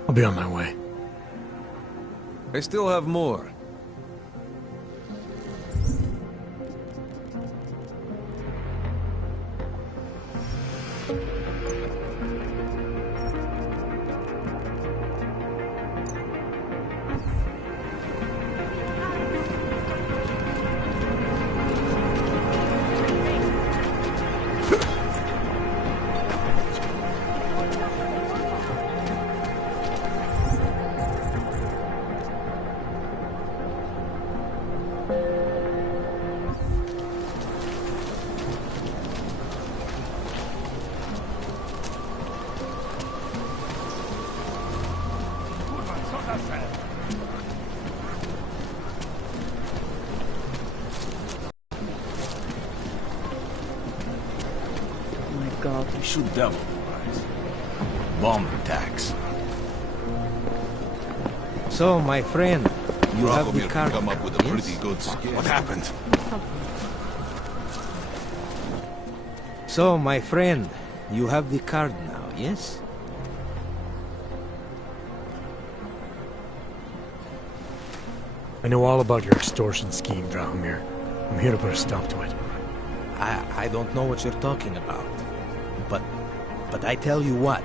I'll be on my way. I still have more. We shoot devil flies. Bomb attacks. So, my friend, you have the card. Come up with a pretty good skin. What happened? So, my friend, you have the card now, yes? I know all about your extortion scheme, Drahomir. I'm here to put a stop to it. I don't know what you're talking about. But I tell you what.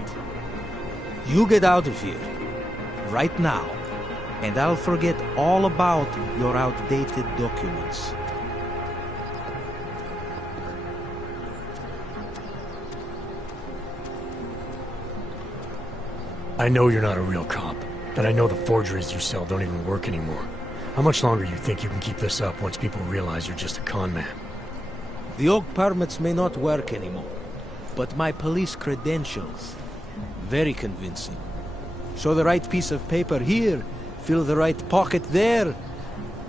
You get out of here. Right now. And I'll forget all about your outdated documents. I know you're not a real cop. And I know the forgeries you sell don't even work anymore. How much longer you think you can keep this up once people realize you're just a con man? The oak permits may not work anymore, but my police credentials, very convincing. Show the right piece of paper here, fill the right pocket there.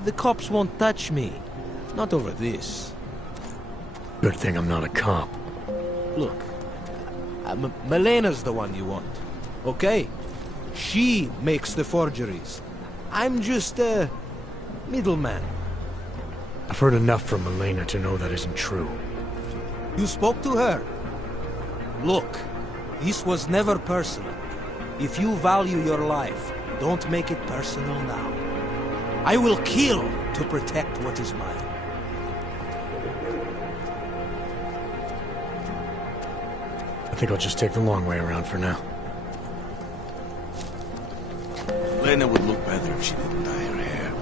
The cops won't touch me. Not over this. Good thing I'm not a cop. Look, Melena's the one you want, okay? She makes the forgeries. I'm just a middleman. I've heard enough from Elena to know that isn't true. You spoke to her? Look, this was never personal. If you value your life, don't make it personal now. I will kill to protect what is mine. I think I'll just take the long way around for now. Lena would look better if she didn't dye her hair.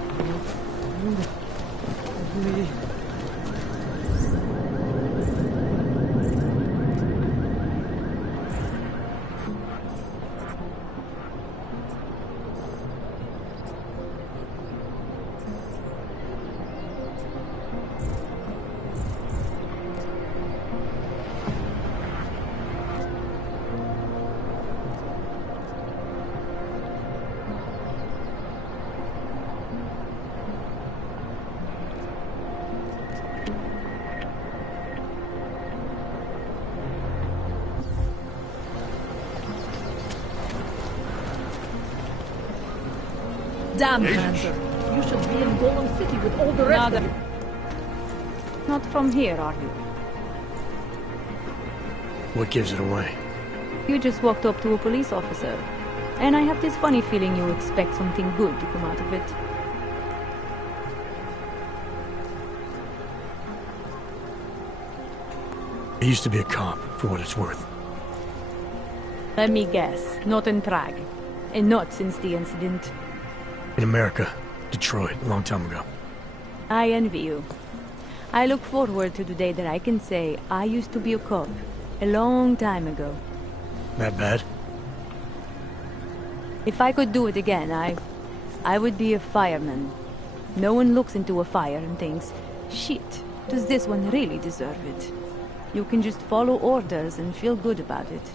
Damn, Panther. You should be in Golem City with all the rest of you. Not from here, are you? What gives it away? You just walked up to a police officer. And I have this funny feeling you expect something good to come out of it. I used to be a cop, for what it's worth. Let me guess, not in Prague. And not since the incident. In America. Detroit, a long time ago. I envy you. I look forward to the day that I can say I used to be a cop. A long time ago. That bad? If I could do it again, I would be a fireman. No one looks into a fire and thinks, shit, does this one really deserve it? You can just follow orders and feel good about it.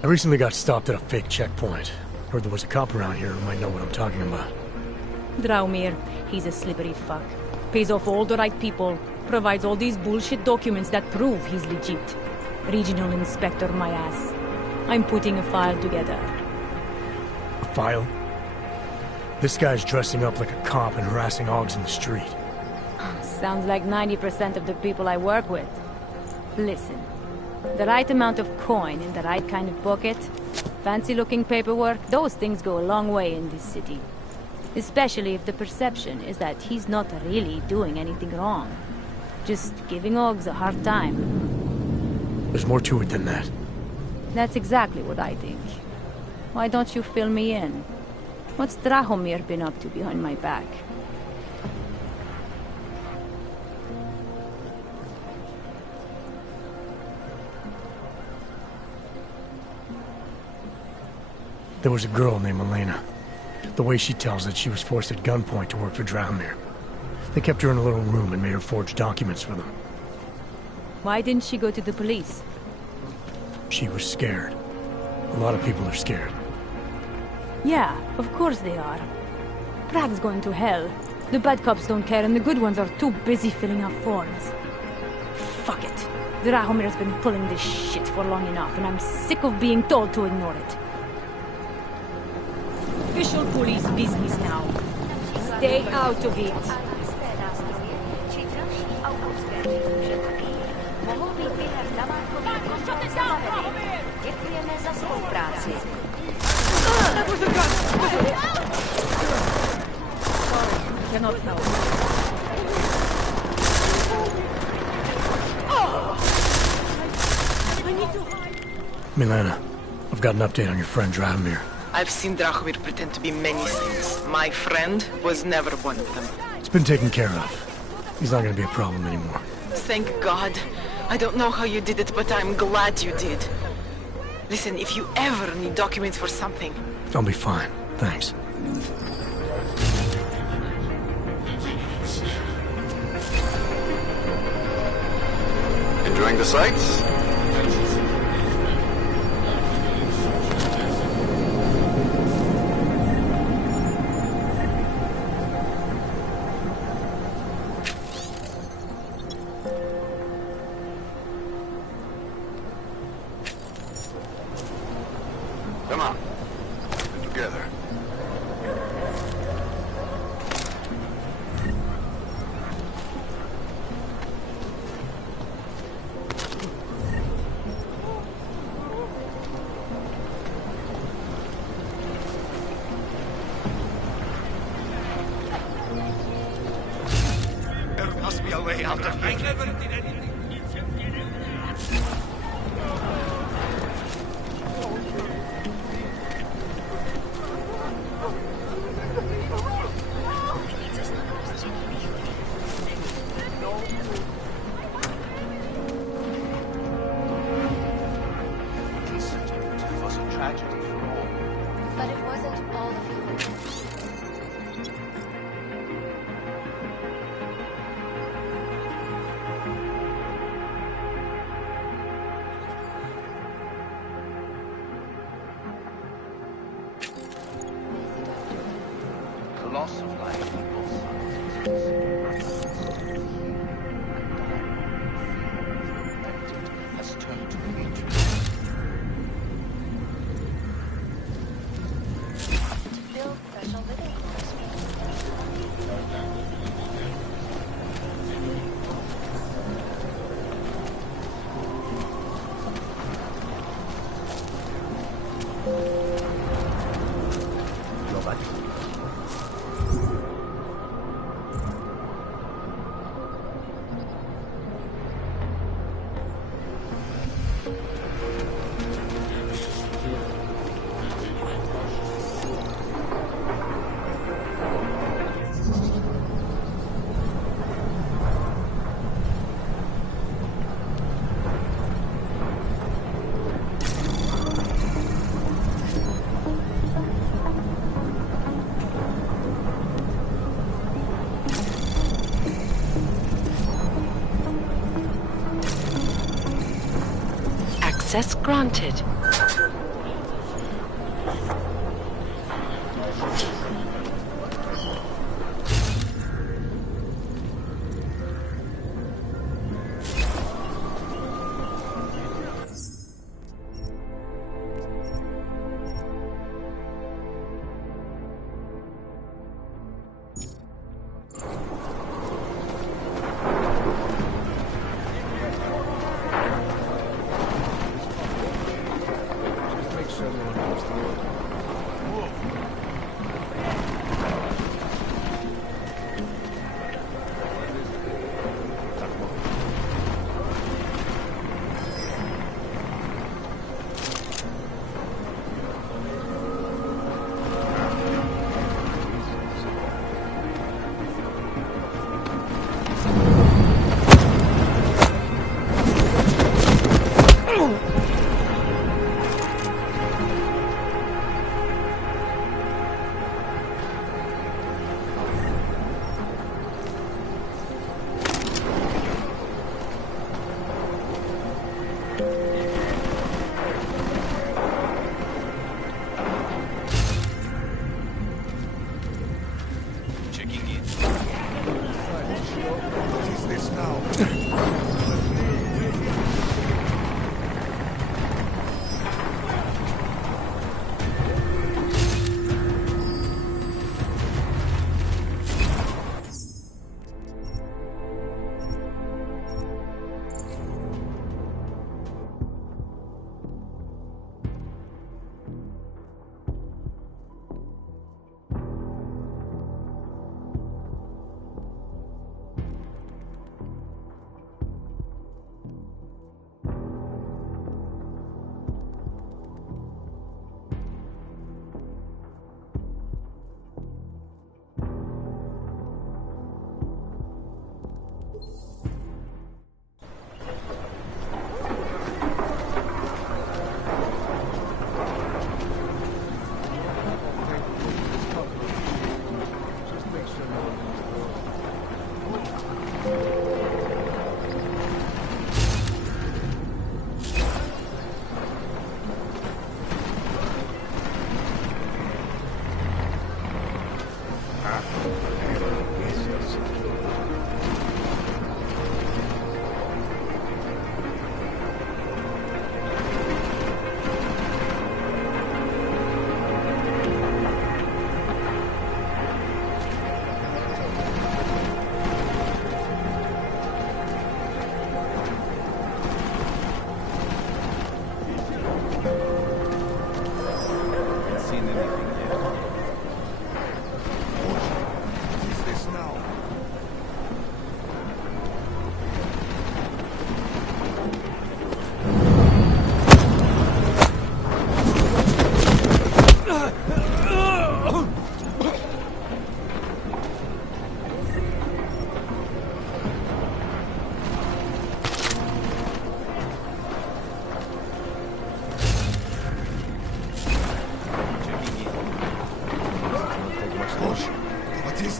I recently got stopped at a fake checkpoint. Heard there was a cop around here who might know what I'm talking about. Draumir, he's a slippery fuck. Pays off all the right people. Provides all these bullshit documents that prove he's legit. Regional inspector, my ass. I'm putting a file together. A file? This guy's dressing up like a cop and harassing hogs in the street. Sounds like 90% of the people I work with. Listen, the right amount of coin in the right kind of pocket, fancy-looking paperwork, those things go a long way in this city. Especially if the perception is that he's not really doing anything wrong. Just giving hogs a hard time. There's more to it than that. That's exactly what I think. Why don't you fill me in? What's Drahomir been up to behind my back? There was a girl named Elena. The way she tells it, she was forced at gunpoint to work for Draumir. They kept her in a little room and made her forge documents for them. Why didn't she go to the police? She was scared. A lot of people are scared. Yeah, of course they are. Prague's going to hell. The bad cops don't care and the good ones are too busy filling out forms. Fuck it. Drahomir's been pulling this shit for long enough and I'm sick of being told to ignore it. Official police business now. Stay out of it. Děkujeme za spolupráci. Cannot help. Milena, I've got an update on your friend Draumir. I've seen Drahomir pretend to be many things. My friend was never one of them. It's been taken care of. He's not going to be a problem anymore. Thank God. I don't know how you did it, but I'm glad you did. Listen, if you ever need documents for something... I'll be fine. Thanks. Enjoying the sights? Come on. Together. way out of here. I never did anything. It was a tragedy for all. But it wasn't all of you. The loss of life on both sides was has turned to hatred. To build special living quarters. Access granted.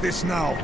this now.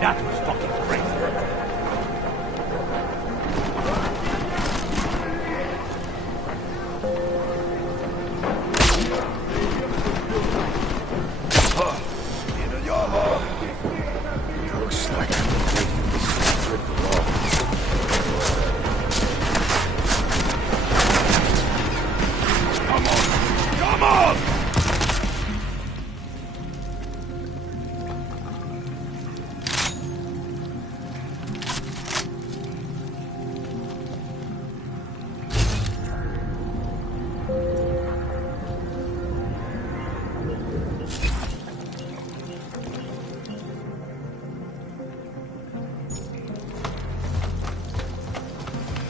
That was fucking great. Looks like I'm waiting this trip along. Come on! Come on!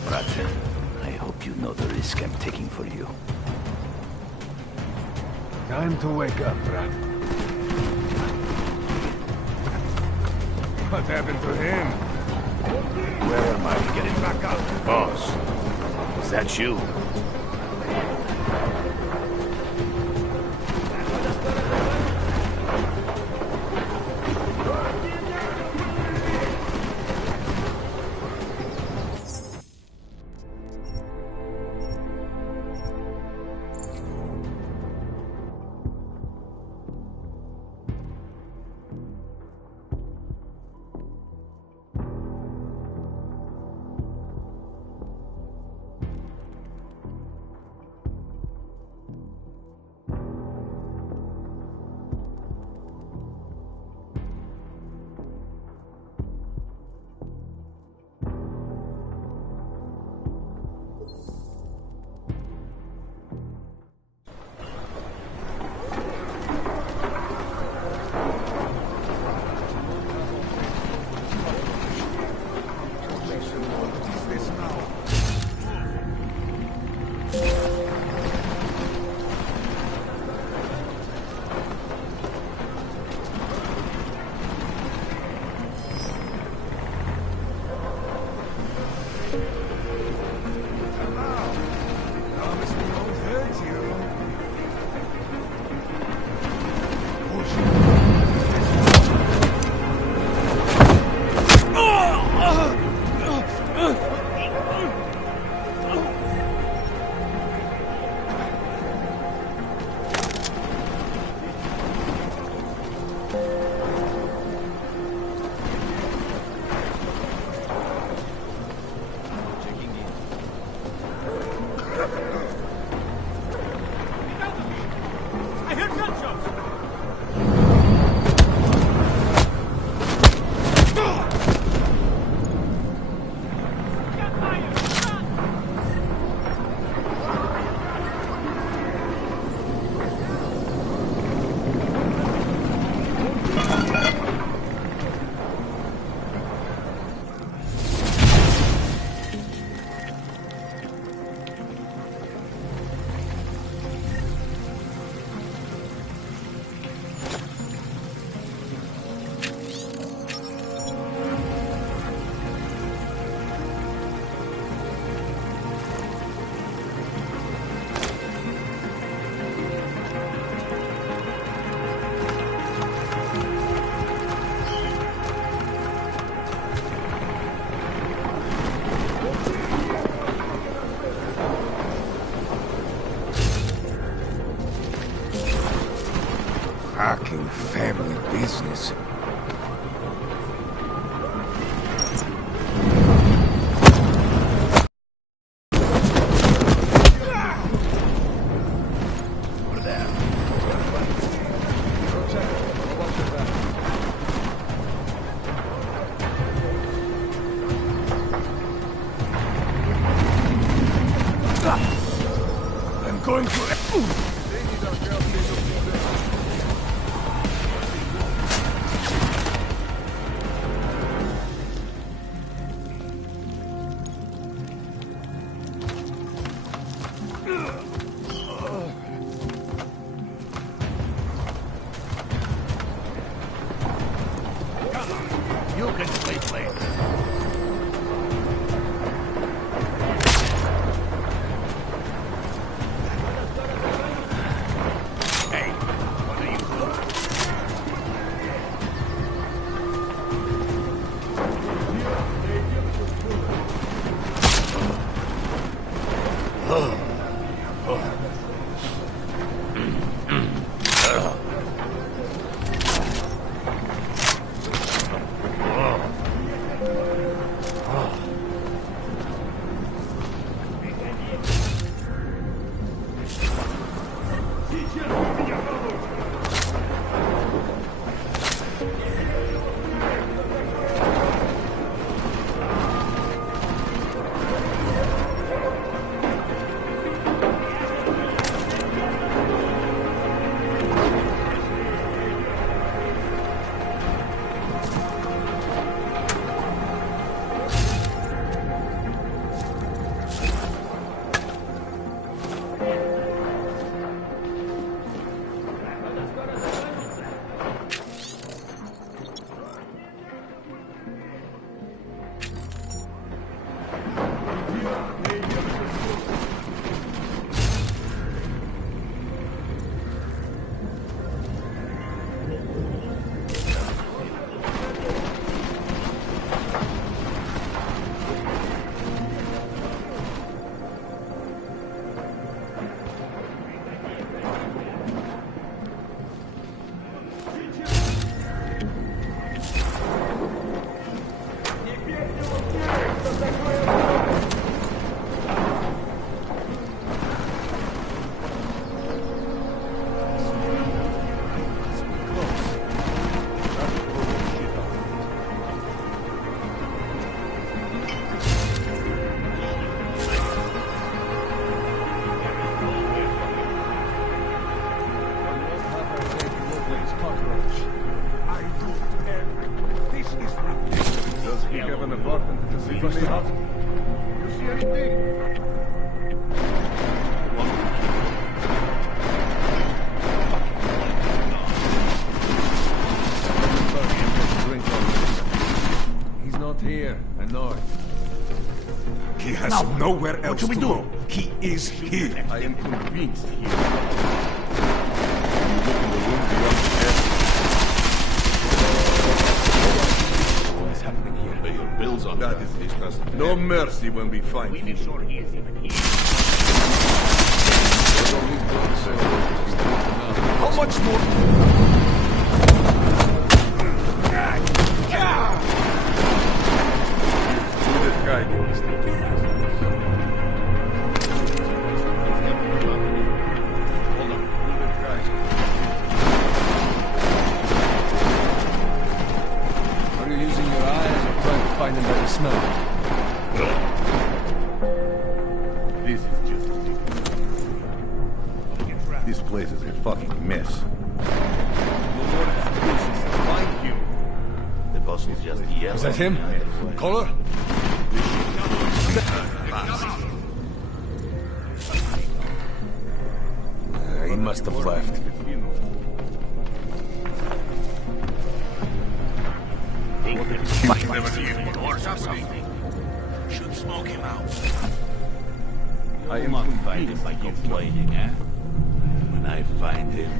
Brother, I hope you know the risk I'm taking for you. Time to wake up, Brad. What happened to him? Where am I? Get him back up. Boss, is that you? Family business. I'm going to... You can sleep later. Hey, what are you He has nowhere else to go. He is here. I am convinced he is. What is happening here? Pay your bills on that. Is distressing. No mercy when we find him. Sure he is even here. How much more? Are you using your eyes or trying to find them by the smell? This is just ridiculous. This place is a fucking mess. Find you. The boss was just yelling. Is that him? Caller? He must have left. Should smoke him out. I am not find him by complaining, eh? When I find him.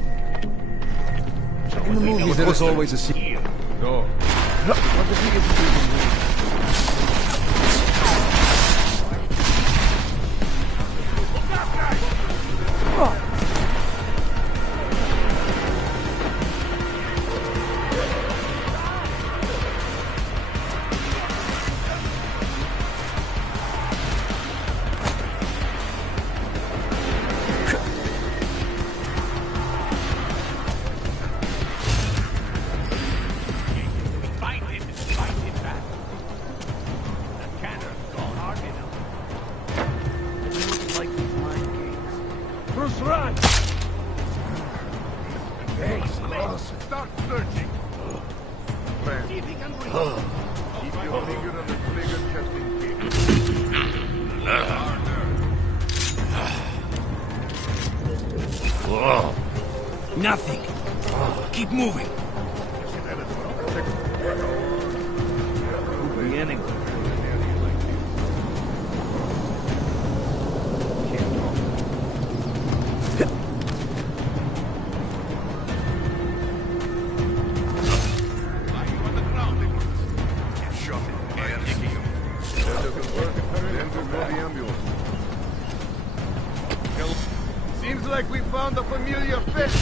In the movies, there is always a scene. No. What the biggest reason? Just run! Hey, start searching! Man. See if he can breathe. Keep your finger on the trigger just in case. Whoa. Nothing. Keep moving. Could be anything. Seems like we found a familiar face.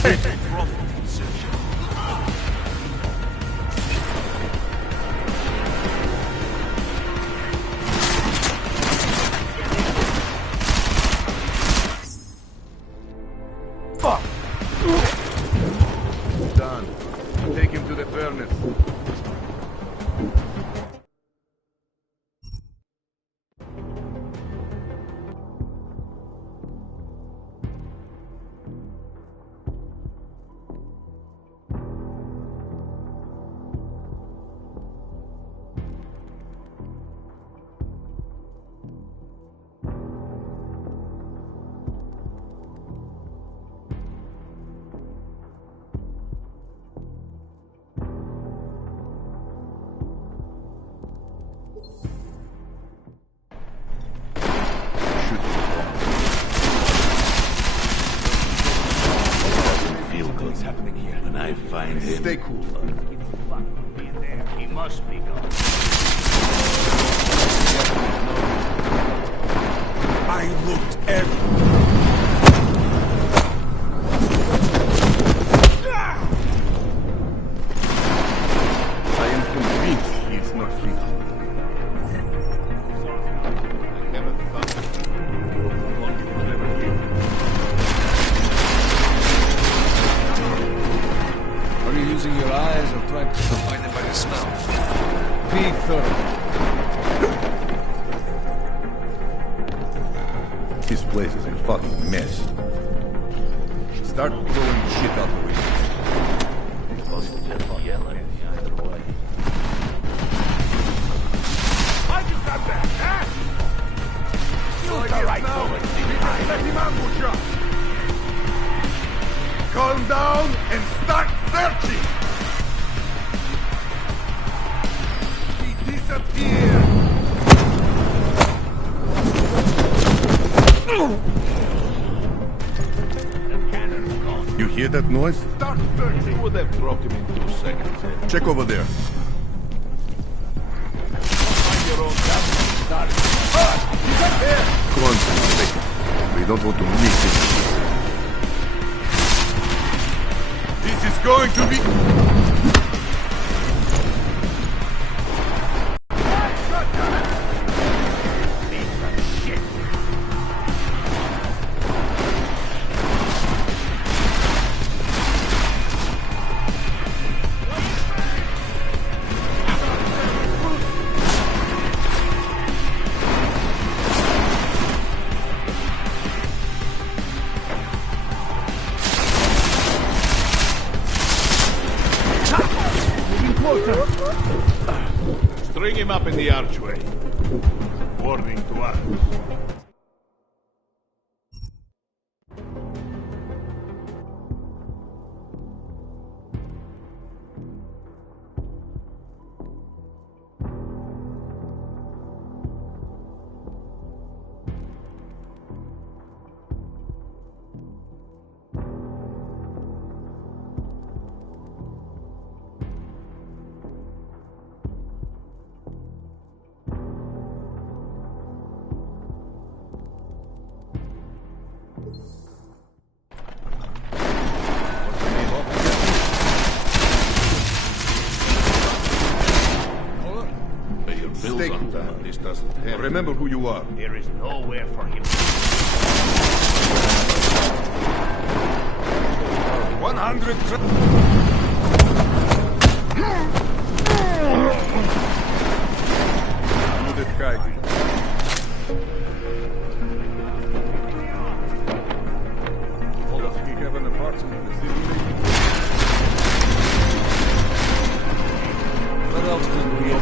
Fuck! Done. Take him to the furnace. What's happening here? When I find him... Stay cool. He must be gone. I looked everywhere. I am convinced he is not free. I never thought one would ever live. Are you using your eyes or trying to find them by the smell? Be thorough. This place is a fucking mess. Start throwing shit out the window. Why you got that, huh? Use the rifle. We just let him ambush us. Calm down and start searching! He disappeared! You hear that noise? Start searching! Would have broke him in 2 seconds. Check over there. Find your own start. He's up there! Come on, take it. We don't want to miss it. This is going to be... String him up in the archway. Warning to us. Stay cool. This doesn't help. Remember who you are. There is nowhere for him. 100. Будет хайки.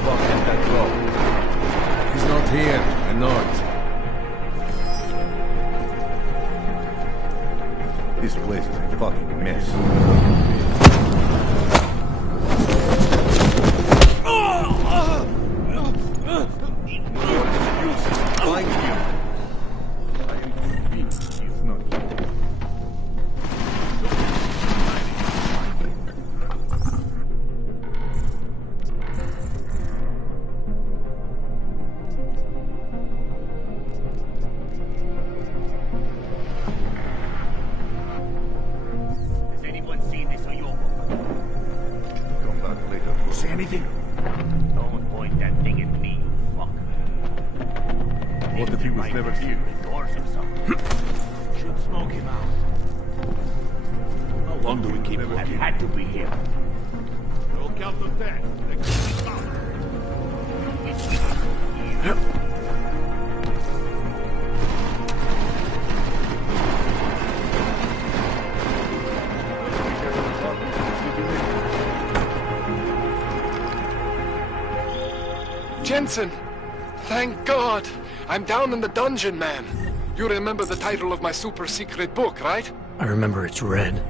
buckhead that rope. He's not here. I know it. This place is a fucking mess. Find you. Has anyone seen this Oyoko? Come back later. See anything? Don't point that thing at me, you fuck. What if he was never here? Doors or something. Should smoke him out. How long do we keep him? Have had to be here. No count of that. Jensen! Thank God! I'm down in the dungeon, man. You remember the title of my super secret book, right? I remember it's red.